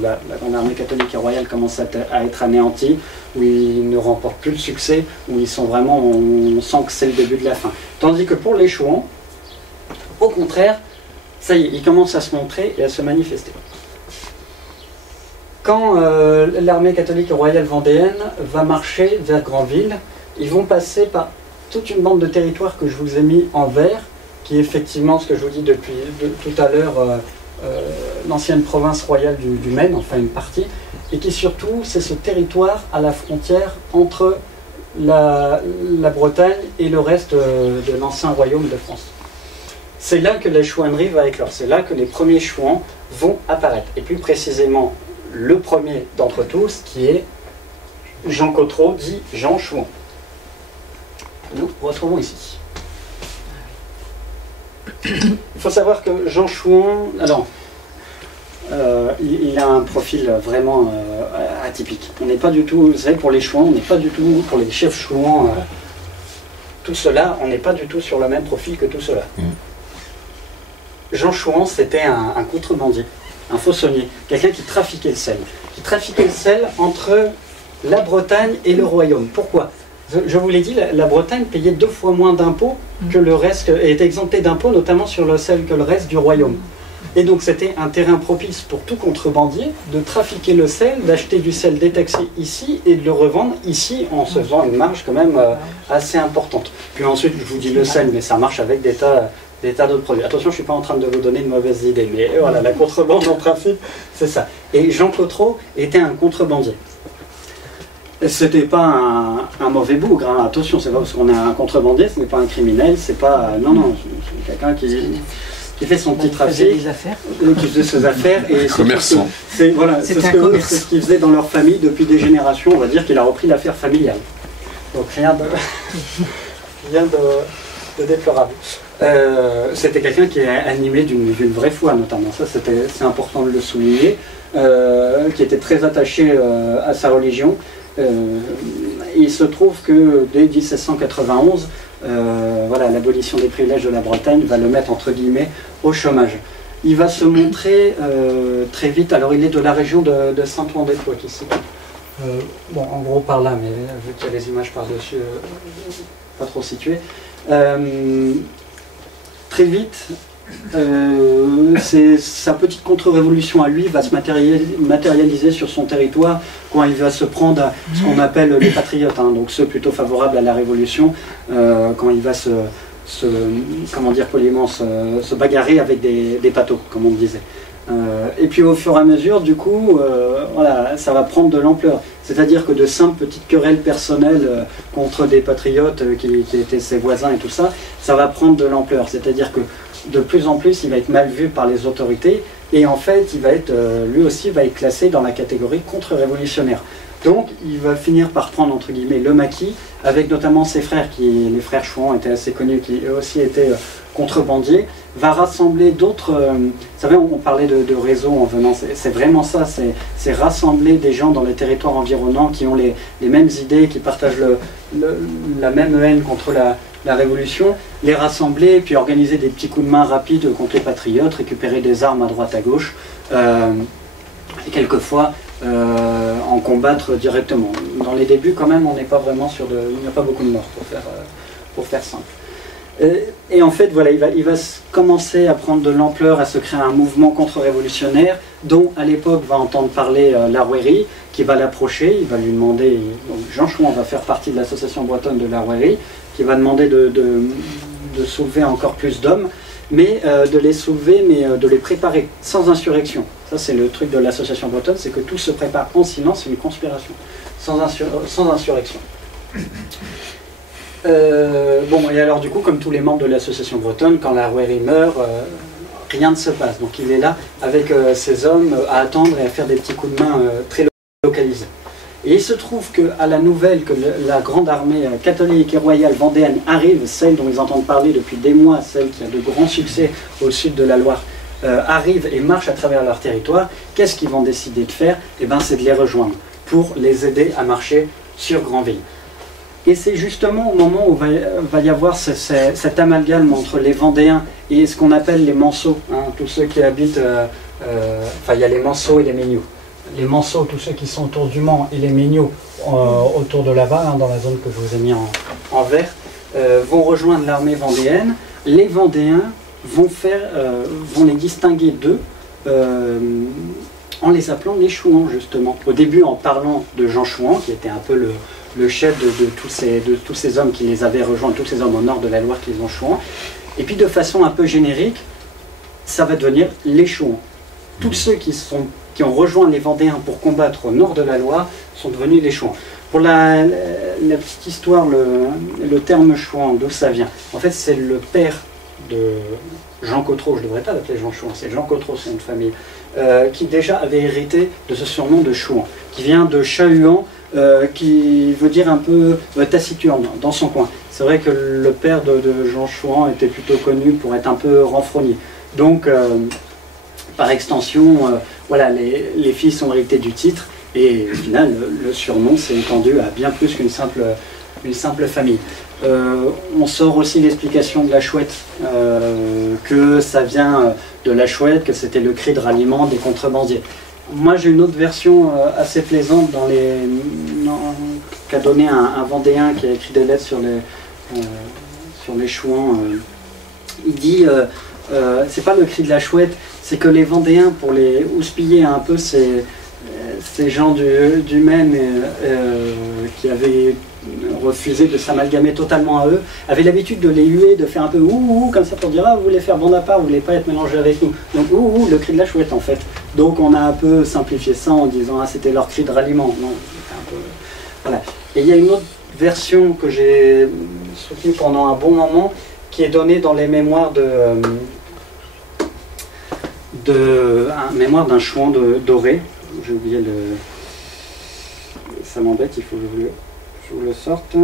la grande armée catholique et royale commence à être anéantie, où ils ne remportent plus le succès, où ils sont vraiment, on sent que c'est le début de la fin. Tandis que pour les Chouans, au contraire, ça y est, ils commencent à se montrer et à se manifester. Quand l'armée catholique et royale vendéenne va marcher vers Granville, ils vont passer par toute une bande de territoires que je vous ai mis en vert, qui est effectivement ce que je vous dis depuis tout à l'heure, l'ancienne province royale du Maine, enfin une partie, et qui surtout, c'est ce territoire à la frontière entre la Bretagne et le reste de l'ancien royaume de France. C'est là que la chouannerie va éclore, c'est là que les premiers chouans vont apparaître, et plus précisément, le premier d'entre tous, qui est Jean Cottereau, dit Jean Chouan. Nous retrouvons ici. Il faut savoir que Jean Chouan, alors, il a un profil vraiment atypique. On n'est pas du tout, vous savez, pour les Chouans, on n'est pas du tout, pour les chefs Chouans, tout cela, on n'est pas du tout sur le même profil que tout cela. Jean Chouan, c'était un contrebandier, un faussonnier, quelqu'un qui trafiquait le sel. Qui trafiquait le sel entre la Bretagne et le royaume. Pourquoi ? Je vous l'ai dit, la Bretagne payait 2 fois moins d'impôts que le reste, et était exemptée d'impôts, notamment sur le sel, que le reste du royaume. Et donc c'était un terrain propice pour tout contrebandier de trafiquer le sel, d'acheter du sel détaxé ici et de le revendre ici en se faisant une marge quand même assez importante. Puis ensuite, je vous dis le sel, mais ça marche avec des tas d'autres produits. Attention, je ne suis pas en train de vous donner de mauvaises idées, mais voilà, la contrebande en principe, c'est ça. Et Jean Cottereau était un contrebandier. C'était pas un mauvais bougre, hein. Attention, c'est pas parce qu'on est un contrebandier, ce n'est pas un criminel, c'est pas... Non, c'est quelqu'un qui fait son petit trafic, qui faisait ses affaires, et commerçant. C'est ce qu'il faisait dans leur famille depuis des générations. On va dire qu'il a repris l'affaire familiale. Donc rien de déplorable. C'était quelqu'un qui est animé d'une vraie foi, notamment. Ça, c'est important de le souligner, qui était très attaché à sa religion. Il se trouve que dès 1791, l'abolition des privilèges de la Bretagne va le mettre entre guillemets au chômage. Il va se montrer très vite, alors il est de la région de Saint-Ouen-des-Foix qui se situe. En gros par là, mais vu qu'il y a les images par-dessus, pas trop situées. Très vite, sa petite contre-révolution à lui va se matérialiser sur son territoire quand il va se prendre à ce qu'on appelle les patriotes, hein, donc ceux plutôt favorables à la révolution, quand il va se bagarrer avec des patos, comme on disait. Et puis au fur et à mesure, du coup, ça va prendre de l'ampleur. C'est-à-dire que de simples petites querelles personnelles contre des patriotes qui étaient ses voisins et tout ça, ça va prendre de l'ampleur. C'est-à-dire que de plus en plus, il va être mal vu par les autorités et en fait, lui aussi va être classé dans la catégorie contre-révolutionnaire. Donc, il va finir par prendre, entre guillemets, le maquis, avec notamment ses frères, les frères Chouan étaient assez connus, qui eux aussi étaient contrebandiers, va rassembler d'autres... vous savez, on parlait de réseau en venant, c'est vraiment ça, c'est rassembler des gens dans les territoires environnants qui ont les mêmes idées, qui partagent la même haine contre la révolution, les rassembler, puis organiser des petits coups de main rapides contre les patriotes, récupérer des armes à droite à gauche, et quelquefois en combattre directement. Dans les débuts, quand même, on n'est pas vraiment sûr il n'y a pas beaucoup de morts, pour faire simple. Et en fait, voilà, il va commencer à prendre de l'ampleur, à se créer un mouvement contre-révolutionnaire, dont à l'époque va entendre parler Larouérie, qui va l'approcher, il va lui demander, donc Jean Chouan va faire partie de l'association bretonne de Larouérie, qui va demander de soulever encore plus d'hommes, mais de les soulever, mais de les préparer sans insurrection. Ça, c'est le truc de l'association bretonne, c'est que tout se prépare en silence, c'est une conspiration, sans insurrection. Bon, et alors du coup, comme tous les membres de l'association bretonne, quand Larouérie meurt, rien ne se passe. Donc il est là avec ses hommes à attendre et à faire des petits coups de main très localisés. Et il se trouve qu'à la nouvelle que la grande armée catholique et royale vendéenne arrive, celle dont ils entendent parler depuis des mois, celle qui a de grands succès au sud de la Loire, arrive et marche à travers leur territoire, qu'est-ce qu'ils vont décider de faire? Eh bien, c'est de les rejoindre pour les aider à marcher sur Granville. Et c'est justement au moment où va y avoir cet amalgame entre les Vendéens et ce qu'on appelle les Manceaux, hein, tous ceux qui habitent, enfin il y a les Manceaux et les Mégnaux. Les Manceaux, tous ceux qui sont autour du Mans, et les Mégnaux autour de Laval, hein, dans la zone que je vous ai mis en vert, vont rejoindre l'armée vendéenne. Les Vendéens vont les distinguer d'eux en les appelant les Chouans, justement. Au début, en parlant de Jean Chouan, qui était un peu le chef de tous ces hommes qui les avaient rejoints, tous ces hommes au nord de la Loire qui les ont Chouans. Et puis de façon un peu générique, ça va devenir les Chouans. Tous ceux qui ont rejoint les Vendéens pour combattre au nord de la Loire sont devenus les Chouans. Pour la petite histoire, le terme Chouan, d'où ça vient? En fait, c'est le père de Jean Cotreau, je ne devrais pas l'appeler Jean Chouan, c'est Jean Cotreau, c'est une famille, qui déjà avait hérité de ce surnom de Chouan, qui vient de Chahuan, qui veut dire un peu taciturne dans son coin. C'est vrai que le père de Jean Chouan était plutôt connu pour être un peu renfrogné. Donc, par extension, voilà, les filles sont héritées du titre, et au final, le surnom s'est étendu à bien plus qu'une simple famille. On sort aussi l'explication de la chouette, que ça vient de la chouette, que c'était le cri de ralliement des contrebandiers. Moi j'ai une autre version assez plaisante qu'a donné un Vendéen qui a écrit des lettres sur les Chouans. Il dit, c'est pas le cri de la chouette, c'est que les Vendéens, pour les houspiller un peu ces gens du Maine qui avaient refusé de s'amalgamer totalement à eux, avaient l'habitude de les huer, de faire un peu ouh comme ça pour dire ah vous voulez faire bande à part, vous voulez pas être mélangé avec nous. Donc ouh, le cri de la chouette en fait. Donc on a un peu simplifié ça en disant ah c'était leur cri de ralliement. Non, un peu... Voilà. Et il y a une autre version que j'ai soutenue pendant un bon moment qui est donnée dans les mémoires un mémoire d'un Chouan doré. J'ai oublié ça m'embête, il faut que je vous le sorte.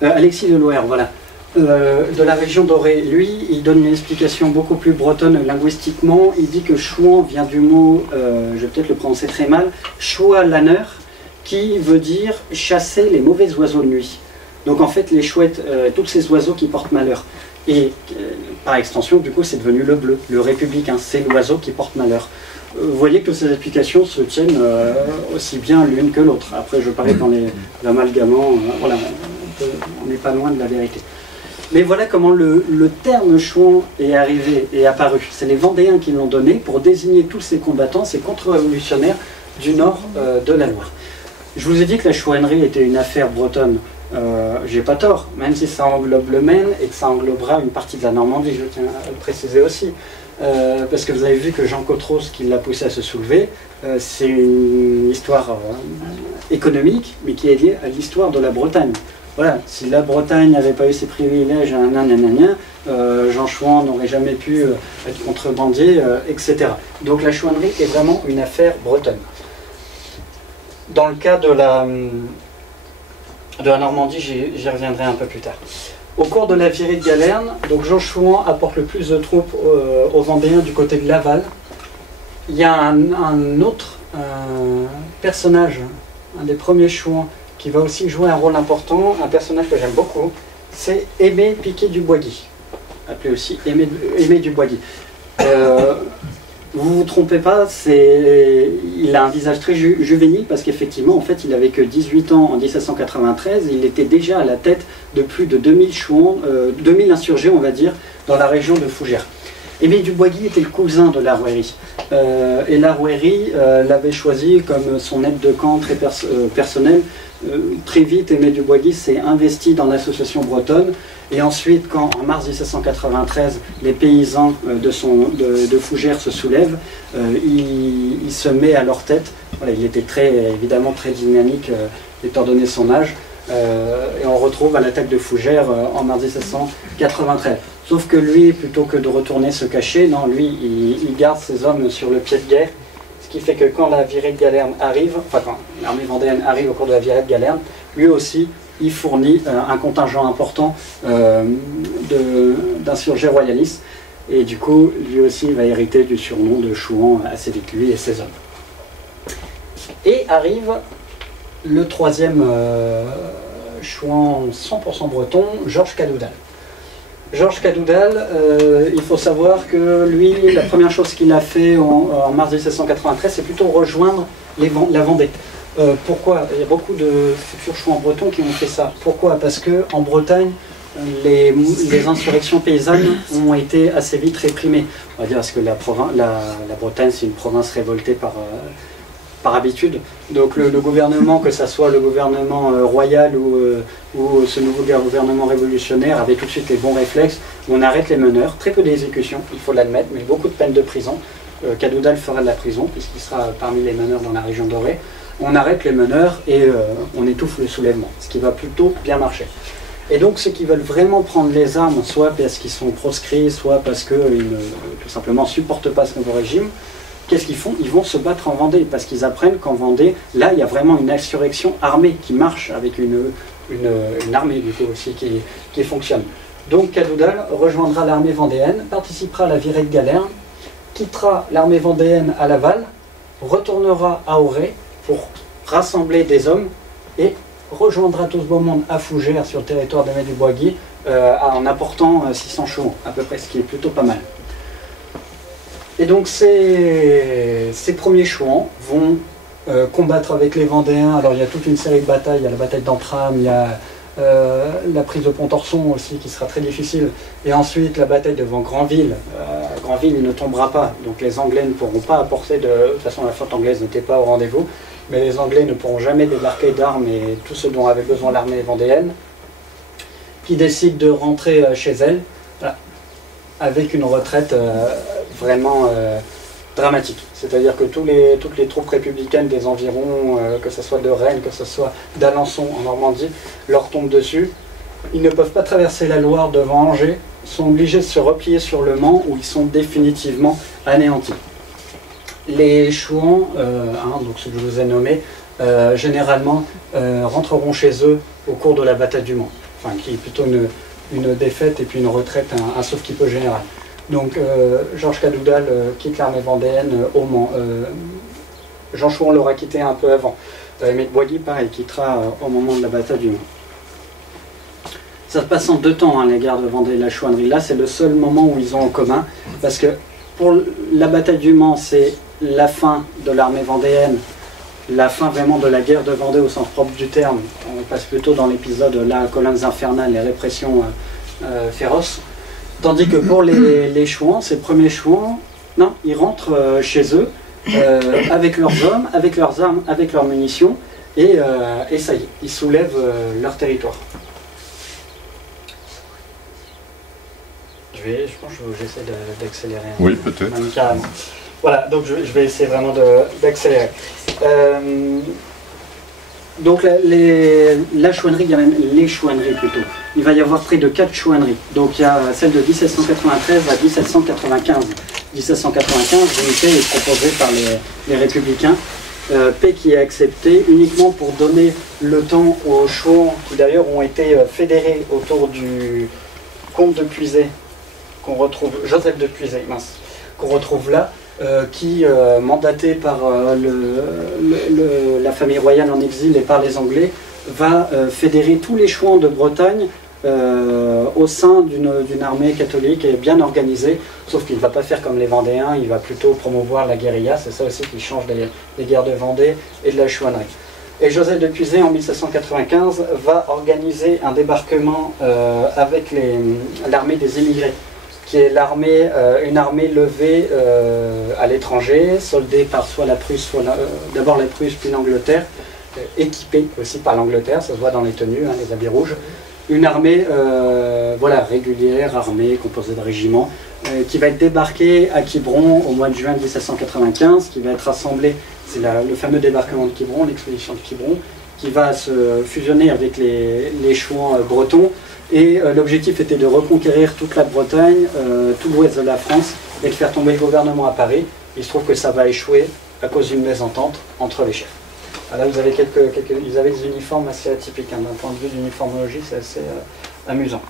Alexis de Loer, voilà. De la région dorée. Lui, il donne une explication beaucoup plus bretonne linguistiquement. Il dit que Chouan vient du mot, je vais peut-être le prononcer très mal, Choualaner, qui veut dire chasser les mauvais oiseaux de nuit. Donc en fait, les chouettes, tous ces oiseaux qui portent malheur. Et par extension, du coup, c'est devenu le bleu, le républicain, c'est l'oiseau qui porte malheur. Vous voyez que ces explications se tiennent aussi bien l'une que l'autre. Après, je parlais dans l'amalgamant, voilà, on n'est pas loin de la vérité. Mais voilà comment le terme Chouan est arrivé et apparu. C'est les Vendéens qui l'ont donné pour désigner tous ces combattants, ces contre-révolutionnaires du nord de la Loire. Je vous ai dit que la chouannerie était une affaire bretonne. J'ai pas tort, même si ça englobe le Maine et que ça englobera une partie de la Normandie, je tiens à le préciser aussi. Parce que vous avez vu que Jean Cotreau, ce qui l'a poussé à se soulever, c'est une histoire économique, mais qui est liée à l'histoire de la Bretagne. Voilà, si la Bretagne n'avait pas eu ses privilèges, Jean Chouan n'aurait jamais pu être contrebandier, etc. Donc la chouannerie est vraiment une affaire bretonne. Dans le cas de la Normandie, j'y reviendrai un peu plus tard. Au cours de la virée de Galerne, donc Jean Chouan apporte le plus de troupes aux Vendéens du côté de Laval. Il y a un autre personnage, un des premiers Chouans, qui va aussi jouer un rôle important, un personnage que j'aime beaucoup, c'est Aimé Piquet du Boisguy, appelé aussi Aimé du Boisguy. vous vous trompez pas, il a un visage très juvénile parce qu'effectivement, en fait, il avait que 18 ans en 1793. Il était déjà à la tête de plus de 2000 chouans, 2000 insurgés, on va dire, dans la région de Fougères. Aimé du Boisguy était le cousin de Larouërie. Et Larouërie l'avait choisi comme son aide de camp très personnel. Très vite, Aimé du Boisguy s'est investi dans l'association bretonne. Et ensuite, quand en mars 1793, les paysans de Fougères se soulèvent, il se met à leur tête. Voilà, il était évidemment très dynamique, étant donné son âge. Et on retrouve à la tête de Fougères en mars 1793. Sauf que lui, plutôt que de retourner se cacher, non, lui, il garde ses hommes sur le pied de guerre. Ce qui fait que quand la virée de Galerne arrive, enfin quand l'armée vendéenne arrive au cours de la virée de Galerne, lui aussi, il fournit un contingent important d'insurgés royalistes. Et du coup, lui aussi, il va hériter du surnom de Chouan assez vite, lui et ses hommes. Et arrive le troisième Chouan 100% breton, Georges Cadoudal. Georges Cadoudal, il faut savoir que lui, la première chose qu'il a fait en mars 1793, c'est plutôt rejoindre la Vendée. Pourquoi? Il y a beaucoup de futurs chouans bretons qui ont fait ça. Pourquoi? Parce qu'en Bretagne, les insurrections paysannes ont été assez vite réprimées. On va dire parce que la Bretagne, c'est une province révoltée par habitude. Donc le gouvernement, que ce soit le gouvernement royal ou ce nouveau gouvernement révolutionnaire, avait tout de suite les bons réflexes. On arrête les meneurs, très peu d'exécutions, il faut l'admettre, mais beaucoup de peines de prison. Cadoudal fera de la prison, puisqu'il sera parmi les meneurs dans la région dorée. On arrête les meneurs et on étouffe le soulèvement, ce qui va plutôt bien marcher. Et donc ceux qui veulent vraiment prendre les armes, soit parce qu'ils sont proscrits, soit parce qu'ils tout simplement supportent pas ce nouveau régime, qu'est-ce qu'ils font? Ils vont se battre en Vendée, parce qu'ils apprennent qu'en Vendée, là, il y a vraiment une insurrection armée qui marche, avec une armée du coup aussi qui fonctionne. Donc Cadoudal rejoindra l'armée vendéenne, participera à la virée de Galerne, quittera l'armée vendéenne à Laval, retournera à Auray pour rassembler des hommes et rejoindra tout ce beau monde à Fougères sur le territoire d'Aimé du Boisguy en apportant 600 chevaux à peu près, ce qui est plutôt pas mal. Et donc ces premiers chouans vont combattre avec les Vendéens. Alors il y a toute une série de batailles, il y a la bataille d'Entram, il y a la prise de Pontorson aussi qui sera très difficile, et ensuite la bataille devant Granville. Granville il ne tombera pas, donc les Anglais ne pourront pas apporter de toute façon la flotte anglaise n'était pas au rendez-vous, mais les Anglais ne pourront jamais débarquer d'armes et tout ce dont avait besoin l'armée vendéenne, qui décide de rentrer chez elle, voilà, avec une retraite vraiment dramatique. C'est-à-dire que toutes les troupes républicaines des environs, que ce soit de Rennes, que ce soit d'Alençon en Normandie, leur tombent dessus. Ils ne peuvent pas traverser la Loire devant Angers, sont obligés de se replier sur le Mans où ils sont définitivement anéantis. Les Chouans, donc ceux que je vous ai nommés, généralement rentreront chez eux au cours de la bataille du Mans, enfin qui est plutôt une défaite et puis une retraite, un sauve-qui-peut général. Donc Georges Cadoudal quitte l'armée vendéenne au Mans. Jean Chouan l'aura quitté un peu avant. Aimé de Boisguy, pareil, quittera au moment de la bataille du Mans. Ça se passe en deux temps, hein, les guerres de Vendée et la chouannerie. Là, c'est le seul moment où ils ont en commun, parce que pour la bataille du Mans, c'est la fin de l'armée vendéenne, la fin vraiment de la guerre de Vendée au sens propre du terme. On passe plutôt dans l'épisode là, colonnes infernales, les répressions féroces. Tandis que pour les Chouans, ces premiers Chouans, non, ils rentrent chez eux avec leurs hommes, avec leurs armes, avec leurs munitions, et ça y est, ils soulèvent leur territoire. Je pense que j'essaie d'accélérer. Oui, peut-être. Carrément. Voilà, donc je vais essayer vraiment d'accélérer. Donc la chouannerie, il y a même les chouanneries plutôt. Il va y avoir près de 4 chouanneries. Donc il y a celle de 1793 à 1795. 1795, l'unité est proposée par les républicains. Paix qui est acceptée uniquement pour donner le temps aux chouans qui d'ailleurs ont été fédérés autour du comte de Puisay, qu'on retrouve, Joseph de Puisay, mince, qu'on retrouve là, qui, mandaté par la famille royale en exil et par les Anglais, va fédérer tous les chouans de Bretagne au sein d'une armée catholique et bien organisée, sauf qu'il ne va pas faire comme les Vendéens, il va plutôt promouvoir la guérilla, c'est ça aussi qui change des guerres de Vendée et de la chouannerie. Et Joseph de Puiset, en 1795, va organiser un débarquement avec l'armée des émigrés, qui est une armée levée à l'étranger, soldée par soit la Prusse, soit d'abord la Prusse, puis l'Angleterre, équipée aussi par l'Angleterre, ça se voit dans les tenues, hein, les habits rouges. Une armée régulière, armée, composée de régiments, qui va être débarquée à Quiberon au mois de juin 1795, qui va être rassemblée, c'est le fameux débarquement de Quiberon, l'expédition de Quiberon, qui va se fusionner avec les Chouans bretons. Et l'objectif était de reconquérir toute la Bretagne, tout l'ouest de la France, et de faire tomber le gouvernement à Paris. Il se trouve que ça va échouer à cause d'une mésentente entre les chefs. Là, vous avez ils avaient des uniformes assez atypiques, hein, d'un point de vue d'uniformologie, c'est assez amusant.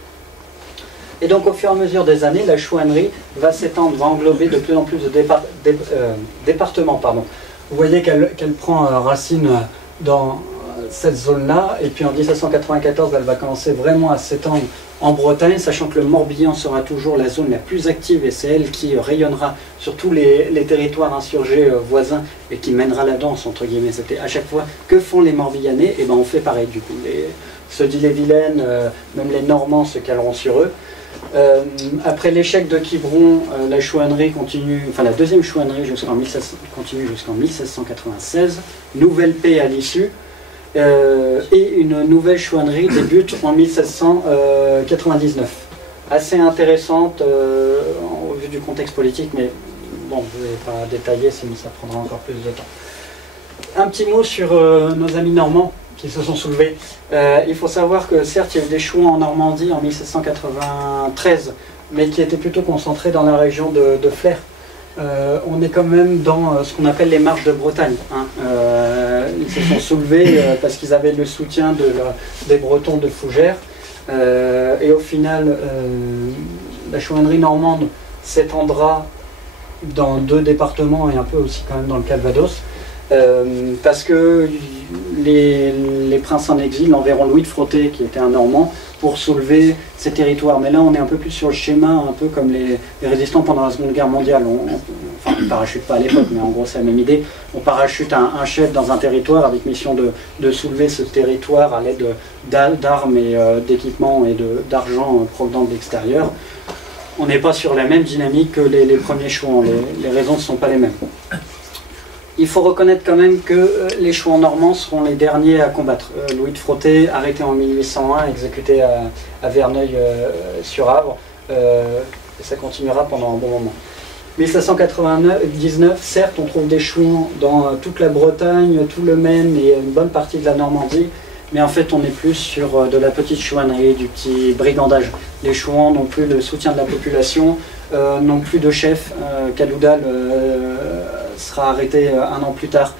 Et donc, au fur et à mesure des années, la chouannerie va s'étendre, va englober de plus en plus de départements. Vous voyez qu'elle prend racine dans cette zone-là, et puis en 1794, elle va commencer vraiment à s'étendre en Bretagne, sachant que le Morbihan sera toujours la zone la plus active, et c'est elle qui rayonnera sur tous les territoires insurgés voisins, et qui mènera la danse, entre guillemets. C'était à chaque fois, que font les Morbihanais? Et ben on fait pareil, du coup. Ceux d'Ille-et-Vilaine, même les Normands se caleront sur eux. Après l'échec de Quiberon, la chouannerie continue, enfin la deuxième chouannerie continue jusqu'en 1696, nouvelle paix à l'issue, et une nouvelle chouannerie débute en 1799. Assez intéressante au vu du contexte politique, mais bon, je ne vais pas détailler, sinon ça prendra encore plus de temps. Un petit mot sur nos amis normands qui se sont soulevés. Il faut savoir que certes, il y a eu des Chouans en Normandie en 1793, mais qui étaient plutôt concentrés dans la région de Flers. On est quand même dans ce qu'on appelle les marches de Bretagne. Hein. Ils se sont soulevés parce qu'ils avaient le soutien des Bretons de Fougères. Et au final, la chouannerie normande s'étendra dans 2 départements et un peu aussi quand même dans le Calvados. Parce que les princes en exil enverront Louis de Frotté, qui était un Normand, pour soulever ces territoires. Mais là, on est un peu plus sur le schéma, un peu comme les résistants pendant la Seconde Guerre mondiale. Enfin, on ne parachute pas à l'époque, mais en gros, c'est la même idée. On parachute un chef dans un territoire avec mission de soulever ce territoire à l'aide d'armes et d'équipements et d'argent provenant de l'extérieur. On n'est pas sur la même dynamique que les premiers Chouans. Les raisons ne sont pas les mêmes. Il faut reconnaître quand même que les Chouans normands seront les derniers à combattre. Louis de Frotté, arrêté en 1801, exécuté à Verneuil-sur-Avre, et ça continuera pendant un bon moment. 1799, certes, on trouve des Chouans dans toute la Bretagne, tout le Maine et une bonne partie de la Normandie, mais en fait on est plus sur de la petite chouannerie, du petit brigandage. Les Chouans n'ont plus le soutien de la population, n'ont plus de chef. Cadoudal sera arrêté un an plus tard.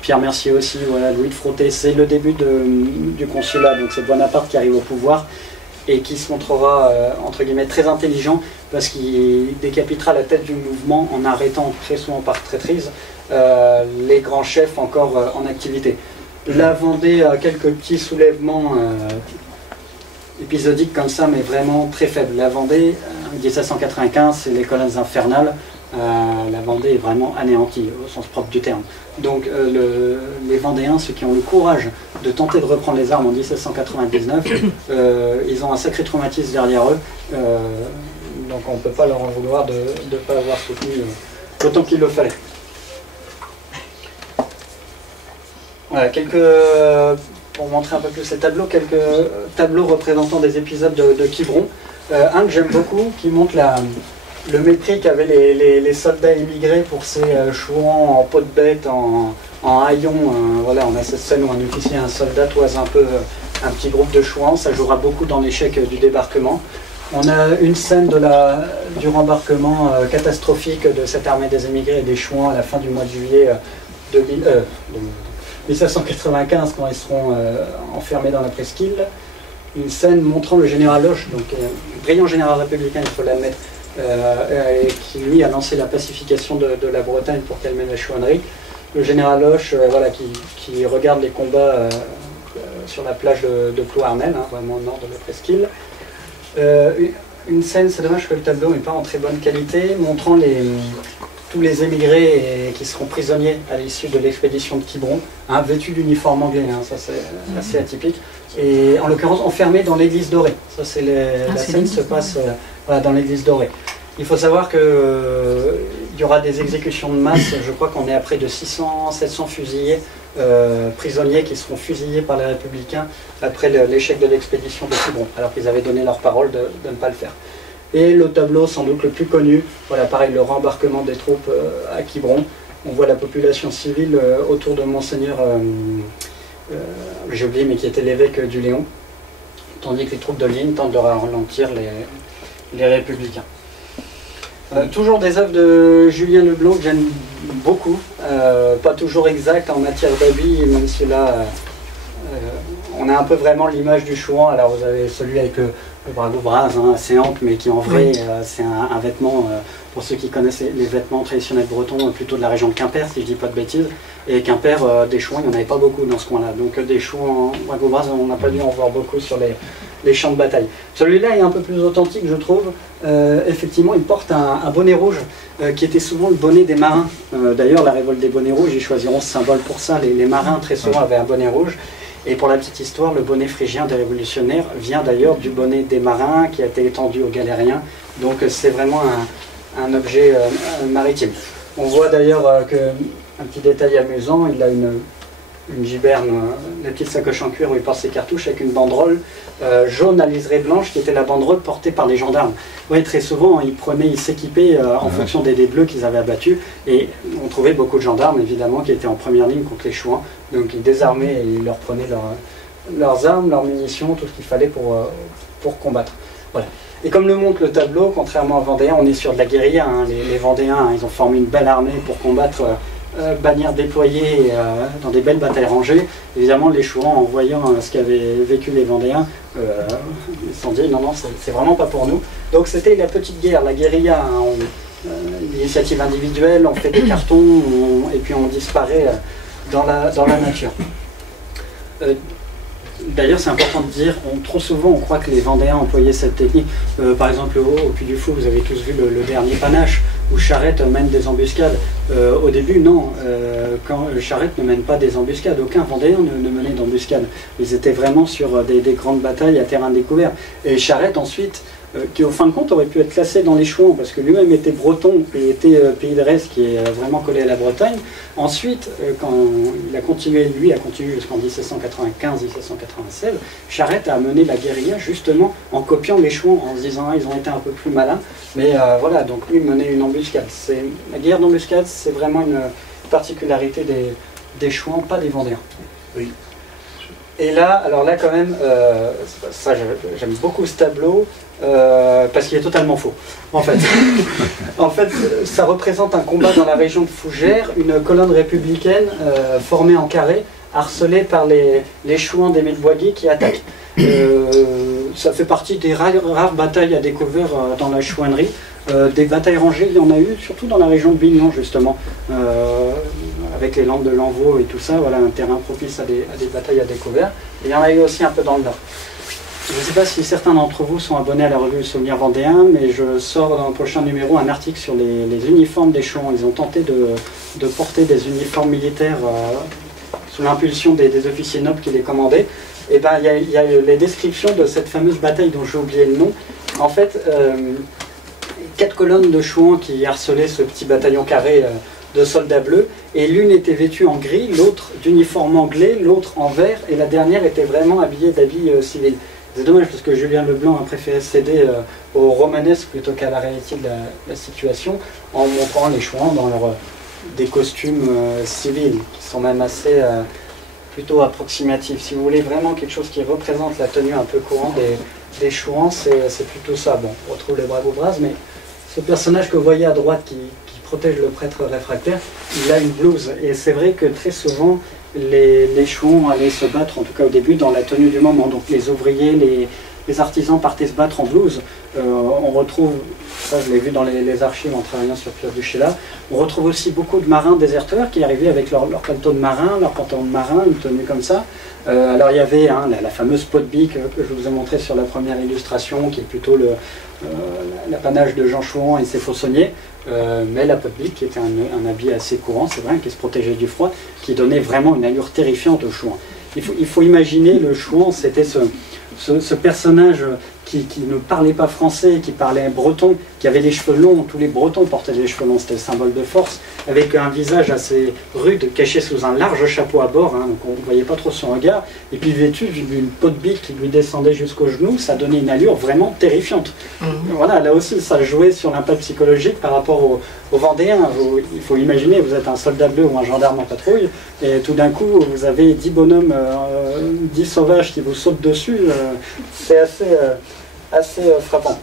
Pierre Mercier aussi, voilà, Louis de Frotté, c'est le début du consulat, donc c'est Bonaparte qui arrive au pouvoir et qui se montrera entre guillemets très intelligent parce qu'il décapitera la tête du mouvement en arrêtant très souvent par traîtrise les grands chefs encore en activité. La Vendée a quelques petits soulèvements épisodiques comme ça, mais vraiment très faibles. La Vendée, 1795, c'est les colonnes infernales. La Vendée est vraiment anéantie au sens propre du terme. Donc les Vendéens, ceux qui ont le courage de tenter de reprendre les armes en 1799, ils ont un sacré traumatisme derrière eux. Donc on ne peut pas leur en vouloir de ne pas avoir soutenu autant qu'il le fallait. Voilà, pour montrer un peu plus ces tableaux, quelques tableaux représentant des épisodes de Quiberon. Un que j'aime beaucoup, qui montre le mépris qu'avaient les soldats immigrés pour ces Chouans en peau de bête, en haillons. Voilà, on a cette scène où un officier et un soldat toisent un peu un petit groupe de Chouans. Ça jouera beaucoup dans l'échec du débarquement. On a une scène du rembarquement catastrophique de cette armée des émigrés et des Chouans à la fin du mois de juillet 1795, quand ils seront enfermés dans la presqu'île. Une scène montrant le général Loche, donc un brillant général républicain, il faut l'admettre, qui lui a lancé la pacification de la Bretagne pour qu'elle mène la chouannerie. Le général Loche, voilà, qui regarde les combats sur la plage de Plouarnel, hein, vraiment au nord de la presqu'île. Une scène, c'est dommage que le tableau n'est pas en très bonne qualité, montrant tous les émigrés qui seront prisonniers à l'issue de l'expédition de Quiberon, hein, vêtus d'uniforme anglais, hein, ça c'est assez atypique, et en l'occurrence enfermés dans l'église dorée. Ça c'est la scène se passe voilà, dans l'église dorée. Il faut savoir qu'il y aura des exécutions de masse, je crois qu'on est à près de 600-700 fusillés, prisonniers qui seront fusillés par les républicains après l'échec de l'expédition de Quiberon, alors qu'ils avaient donné leur parole de ne pas le faire. Et le tableau sans doute le plus connu, voilà pareil, le rembarquement des troupes à Quiberon. On voit la population civile autour de Monseigneur, j'ai oublié, mais qui était l'évêque du Léon, tandis que les troupes de ligne tentent de ralentir les républicains. Toujours des œuvres de Julien Leblanc que j'aime beaucoup, pas toujours exactes en matière d'habits, même si là on a un peu vraiment l'image du Chouan. Alors vous avez celui avec le brago-bras, hein, assez ample, mais qui en vrai c'est un vêtement, pour ceux qui connaissent les vêtements traditionnels bretons, plutôt de la région de Quimper, si je dis pas de bêtises. Et Quimper, des Chouans, il n'y en avait pas beaucoup dans ce coin-là. Donc des Chouans en brago-bras, on n'a pas dû en voir beaucoup sur les champs de bataille. Celui-là est un peu plus authentique, je trouve. Effectivement, il porte un bonnet rouge, qui était souvent le bonnet des marins. D'ailleurs, la révolte des bonnets rouges, ils choisiront ce symbole pour ça. Les marins, très souvent, avaient un bonnet rouge. Et pour la petite histoire, le bonnet phrygien des révolutionnaires vient d'ailleurs du bonnet des marins qui a été étendu aux galériens. Donc c'est vraiment un objet maritime. On voit d'ailleurs un petit détail amusant, il a une giberne, la petite sacoche en cuir où il porte ses cartouches avec une banderole jaune à liseré blanche qui était la banderole portée par les gendarmes. Oui, très souvent ils s'équipaient en fonction des dés bleus qu'ils avaient abattus, et on trouvait beaucoup de gendarmes évidemment qui étaient en première ligne contre les Chouans, donc ils désarmaient et ils leur prenaient leurs armes, leurs munitions, tout ce qu'il fallait pour combattre. Voilà. Et comme le montre le tableau, contrairement aux Vendéens, on est sur de la guérilla, hein. Les Vendéens, hein, ils ont formé une belle armée pour combattre bannières déployées dans des belles batailles rangées. Évidemment, les Chouans, en voyant ce qu'avaient vécu les Vendéens, ils se sont dit non, c'est vraiment pas pour nous. Donc c'était la petite guerre, la guérilla, hein, l'initiative individuelle, on fait des cartons et puis on disparaît dans la nature. D'ailleurs, c'est important de dire, trop souvent on croit que les Vendéens employaient cette technique. Par exemple, au Puy du Fou, vous avez tous vu le dernier panache, où Charette mène des embuscades. Au début, non, quand Charette ne mène pas des embuscades, aucun Vendéen ne menait d'embuscade. Ils étaient vraiment sur des grandes batailles à terrain découvert. Et Charette, ensuite, qui au fin de compte aurait pu être classé dans les Chouans, parce que lui-même était breton et était pays de Retz, qui est vraiment collé à la Bretagne. Ensuite, quand il a continué, lui a continué jusqu'en 1795-1796, Charette a mené la guérilla justement en copiant les Chouans, en se disant ils ont été un peu plus malins, mais voilà, donc lui menait une embuscade. La guerre d'embuscade, c'est vraiment une particularité des Chouans, pas des Vendéens. Oui. Et là, alors là quand même, ça j'aime beaucoup ce tableau, parce qu'il est totalement faux. En fait, ça représente un combat dans la région de Fougères, une colonne républicaine formée en carré, harcelée par les Chouans d'Émile Boisguy qui attaquent. Ça fait partie des rares batailles à découvrir dans la chouannerie. Des batailles rangées, il y en a eu, surtout dans la région de Bignon justement, avec les landes de Lanvaux et tout ça, voilà un terrain propice à des batailles à découvert. Et il y en a eu aussi un peu dans le Nord. Je ne sais pas si certains d'entre vous sont abonnés à la revue Souvenirs Vendéens, mais je sors dans le prochain numéro un article sur les uniformes des Chouans. Ils ont tenté de porter des uniformes militaires sous l'impulsion des officiers nobles qui les commandaient. Et ben il y a les descriptions de cette fameuse bataille dont j'ai oublié le nom. En fait, 4 colonnes de Chouans qui harcelaient ce petit bataillon carré de soldats bleus, et l'une était vêtue en gris, l'autre d'uniforme anglais, l'autre en vert, et la dernière était vraiment habillée d'habits civils. C'est dommage parce que Julien Leblanc a préféré céder au romanesque plutôt qu'à la réalité de la situation, en montrant les Chouans dans des costumes civils, qui sont même assez plutôt approximatifs. Si vous voulez vraiment quelque chose qui représente la tenue un peu courante des Chouans, c'est plutôt ça. Bon, on retrouve les brago-bras, mais ce personnage que vous voyez à droite qui protège le prêtre réfractaire, il a une blouse. Et c'est vrai que très souvent, les Chouans allaient se battre, en tout cas au début, dans la tenue du moment. Donc les ouvriers, les artisans partaient se battre en blouse. On retrouve, ça je l'ai vu dans les archives en travaillant sur Pierre Duchesla, on retrouve aussi beaucoup de marins déserteurs qui arrivaient avec leur paletot de marin, leur pantalon de marin, une tenue comme ça. Alors il y avait la fameuse peau de bique que je vous ai montré sur la première illustration, qui est plutôt l'apanage de Jean Chouan et ses fauçonniers, mais la peau de bique qui était un habit assez courant, c'est vrai, qui se protégeait du froid, qui donnait vraiment une allure terrifiante au Chouan. Il faut imaginer le Chouan, c'était ce personnage qui ne parlait pas français, qui parlait breton, qui avait les cheveux longs, tous les Bretons portaient les cheveux longs, c'était le symbole de force, avec un visage assez rude, caché sous un large chapeau à bord, donc on ne voyait pas trop son regard, et puis vêtu d'une peau de bique qui lui descendait jusqu'aux genoux, ça donnait une allure vraiment terrifiante. Voilà, là aussi ça jouait sur l'impact psychologique par rapport aux Vendéens. Il faut imaginer, vous êtes un soldat bleu ou un gendarme en patrouille, et tout d'un coup vous avez 10 bonhommes, 10 sauvages qui vous sautent dessus, c'est assez frappant.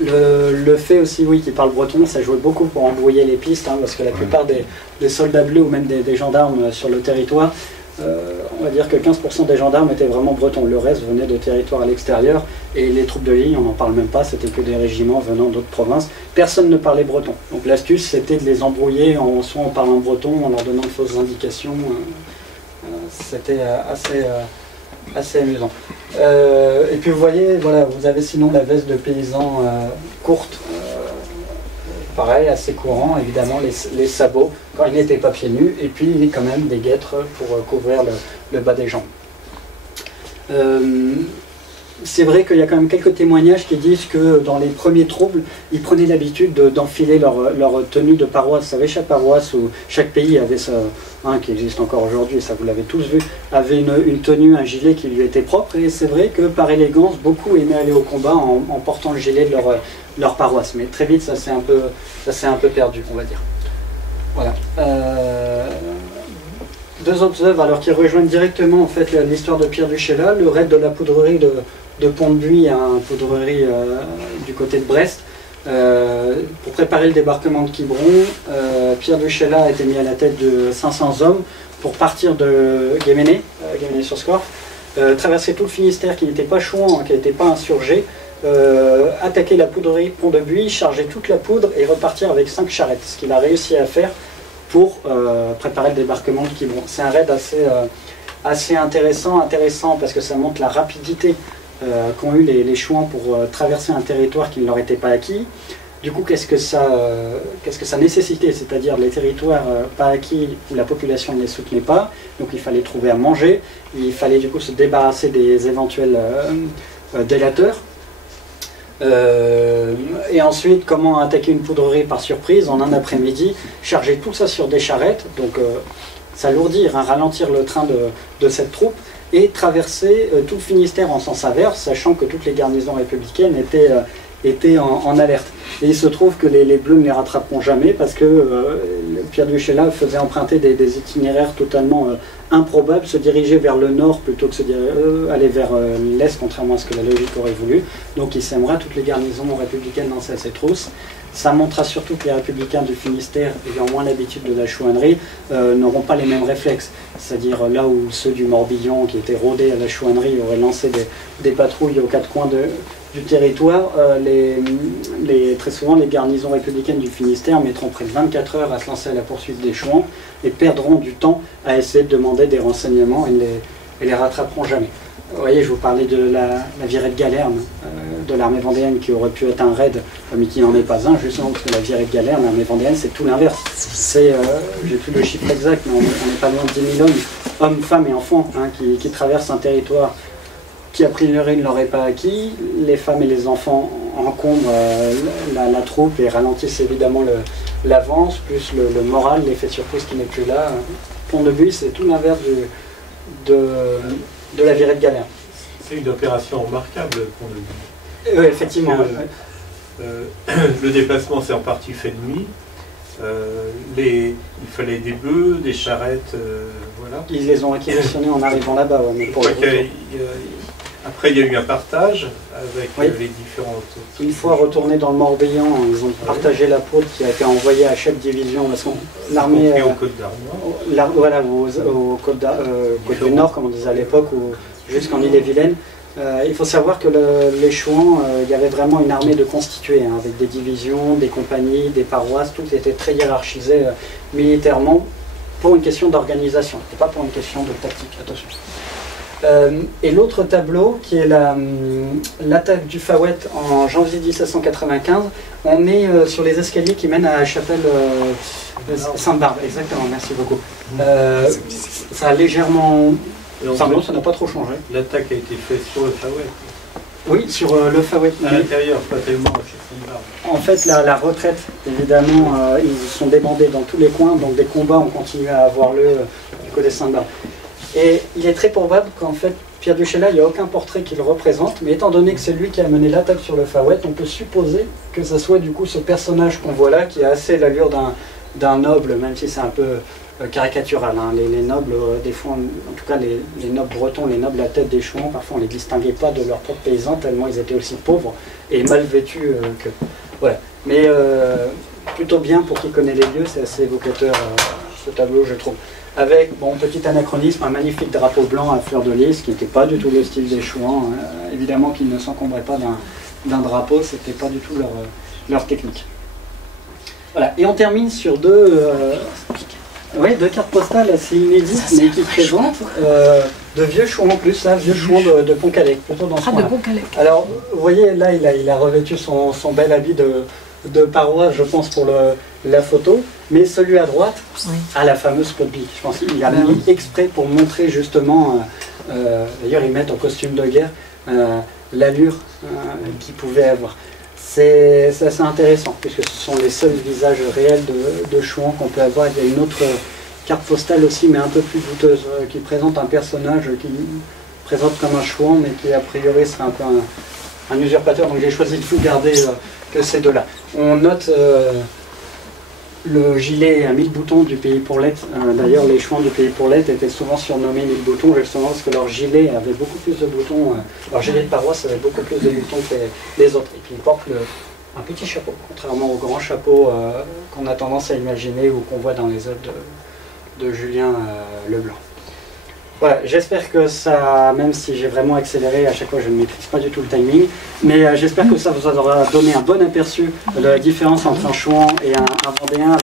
Le fait aussi, oui, qu'ils parlent breton, ça jouait beaucoup pour embrouiller les pistes, parce que la plupart des soldats bleus ou même des gendarmes sur le territoire, on va dire que 15% des gendarmes étaient vraiment bretons, le reste venait de territoires à l'extérieur, et les troupes de ligne, on n'en parle même pas, c'était que des régiments venant d'autres provinces, personne ne parlait breton. Donc l'astuce c'était de les embrouiller soit en parlant breton, en leur donnant de fausses indications, c'était assez amusant. Et puis vous voyez, voilà, vous avez sinon la veste de paysan courte, pareil, assez courant, évidemment les sabots quand ils n'étaient pas pieds nus, et puis quand même des guêtres pour couvrir le bas des jambes. C'est vrai qu'il y a quand même quelques témoignages qui disent que dans les premiers troubles, ils prenaient l'habitude d'enfiler leur tenue de paroisse. Vous savez, chaque paroisse ou chaque pays avait ça, qui existe encore aujourd'hui, ça vous l'avez tous vu, avait une tenue, un gilet qui lui était propre. Et c'est vrai que par élégance, beaucoup aimaient aller au combat en portant le gilet de leur paroisse. Mais très vite, ça s'est un peu perdu, on va dire. Voilà. Deux autres œuvres alors qui rejoignent directement en fait l'histoire de Pierre Duchesla, le raid de la poudrerie de Pont-de-Buis, une poudrerie du côté de Brest, pour préparer le débarquement de Quiberon. Pierre Duchesla a été mis à la tête de 500 hommes pour partir de Guéméné-sur-Scorff, traverser tout le Finistère qui n'était pas chouan, qui n'était pas insurgé, attaquer la poudrerie Pont-de-Buis, charger toute la poudre et repartir avec 5 charrettes, ce qu'il a réussi à faire pour préparer le débarquement de Quiberon. C'est un raid assez intéressant parce que ça montre la rapidité qu'ont eu les Chouans pour traverser un territoire qui ne leur était pas acquis. Du coup, qu'est-ce que ça nécessitait? C'est-à-dire les territoires pas acquis où la population ne les soutenait pas, donc il fallait trouver à manger, il fallait du coup se débarrasser des éventuels délateurs. Et ensuite, comment attaquer une poudrerie par surprise en un après-midi, charger tout ça sur des charrettes, donc s'alourdir, ralentir le train de cette troupe, et traverser tout le Finistère en sens inverse, sachant que toutes les garnisons républicaines étaient en alerte. Et il se trouve que les Bleus ne les rattraperont jamais parce que Pierre Duchesla faisait emprunter des itinéraires totalement improbables, se diriger vers le nord plutôt que aller vers l'est, contrairement à ce que la logique aurait voulu. Donc il sèmera toutes les garnisons républicaines dans ses trousses. Ça montrera surtout que les républicains du Finistère, ayant moins l'habitude de la chouannerie, n'auront pas les mêmes réflexes. C'est-à-dire là où ceux du Morbihan, qui étaient rodés à la chouannerie, auraient lancé des patrouilles aux quatre coins du territoire, très souvent les garnisons républicaines du Finistère mettront près de 24 heures à se lancer à la poursuite des Chouans et perdront du temps à essayer de demander des renseignements et les rattraperont jamais. Vous voyez, je vous parlais de la virée de Galerne de l'armée vendéenne qui aurait pu être un raid, mais qui n'en est pas un, justement parce que la virée de Galerne, l'armée vendéenne, c'est tout l'inverse. J'ai plus le chiffre exact, mais on n'est pas loin de 10 000 hommes, femmes et enfants, qui traversent un territoire qui a priori ne l'aurait pas acquis. Les femmes et les enfants encombrent la troupe et ralentissent évidemment l'avance, plus le moral, l'effet de surprise qui n'est plus là. Pont-de-Buis, c'est tout l'inverse de la virée de Galerne. C'est une opération remarquable, Pont-de-Buis. Oui, effectivement. Le déplacement s'est en partie fait de nuit. Il fallait des bœufs, des charrettes, voilà. Ils les ont acquisitionnés en arrivant là-bas. Ouais, après, il y a eu un partage avec les différentes... Une fois retournés dans le Morbihan, ils ont partagé la poudre qui a été envoyée à chaque division. Parce que l'armée... aux Côtes d'Armor. Voilà, aux Côtes du Nord, comme on disait à l'époque, ou jusqu'en Ille-et-Vilaine. Il faut savoir que les Chouans, il y avait vraiment une armée de constitués, hein, avec des divisions, des compagnies, des paroisses, tout était très hiérarchisé militairement pour une question d'organisation, et pas pour une question de tactique, attention. Et l'autre tableau, qui est l'attaque du Fawet en janvier 1795, on est sur les escaliers qui mènent à la chapelle Sainte-Barbe, exactement, merci beaucoup. Ça a légèrement... Enfin non, ça n'a pas trop changé. L'attaque a été faite sur le Fawet. Oui, sur le Fawet. À l'intérieur, pas tellement chez Sainte-Barbe. En fait, la retraite, évidemment, ils sont débandés dans tous les coins, donc des combats ont continué à avoir lieu du côté Sainte-Barbe. Et il est très probable qu'en fait, Pierre du Chayla, il n'y a aucun portrait qui le représente, mais étant donné que c'est lui qui a mené l'attaque sur le Fawet, on peut supposer que ce soit du coup ce personnage qu'on voit là, qui a assez l'allure d'un noble, même si c'est un peu caricatural. Hein. Les nobles, des fois, en tout cas les nobles bretons, les nobles à tête des Chouans, parfois on ne les distinguait pas de leurs propres paysans, tellement ils étaient aussi pauvres et mal vêtus que... Voilà. Mais plutôt bien pour qui connaît les lieux, c'est assez évocateur ce tableau, je trouve. Avec, bon, petit anachronisme, un magnifique drapeau blanc à fleur de lys, qui n'était pas du tout le style des Chouans. Évidemment qu'ils ne s'encombraient pas d'un drapeau, c'était pas du tout leur technique. Voilà, et on termine sur deux cartes postales assez inédites, mais qui présentent de vieux Chouans en plus, là, vieux Chouans de Pont-Calais, plutôt dans ce coin-là. Alors, vous voyez, là, il a revêtu son bel habit de paroisse, je pense, pour la photo, mais celui à droite a la fameuse Podbic. Je pense qu'il a mis exprès pour montrer justement, d'ailleurs ils mettent en costume de guerre, l'allure qu'il pouvait avoir. C'est assez intéressant, puisque ce sont les seuls visages réels de Chouans qu'on peut avoir. Il y a une autre carte postale aussi, mais un peu plus douteuse, qui présente un personnage qui présente comme un Chouan, mais qui a priori serait un peu un usurpateur, donc j'ai choisi de vous garder que ces deux-là. On note le gilet à 1000 boutons du Pays Pourlette. D'ailleurs, les Chouans du Pays Pourlette étaient souvent surnommés 1000 boutons, justement parce que leur gilet avait beaucoup plus de boutons, leur gilet de paroisse avait beaucoup plus de boutons que les autres. Et puis ils portent un petit chapeau, contrairement au grand chapeau qu'on a tendance à imaginer ou qu'on voit dans les œuvres de Julien Leblanc. Voilà, j'espère que ça, même si j'ai vraiment accéléré, à chaque fois je ne maîtrise pas du tout le timing, mais j'espère que ça vous aura donné un bon aperçu de la différence entre un Chouan et un Vendéen.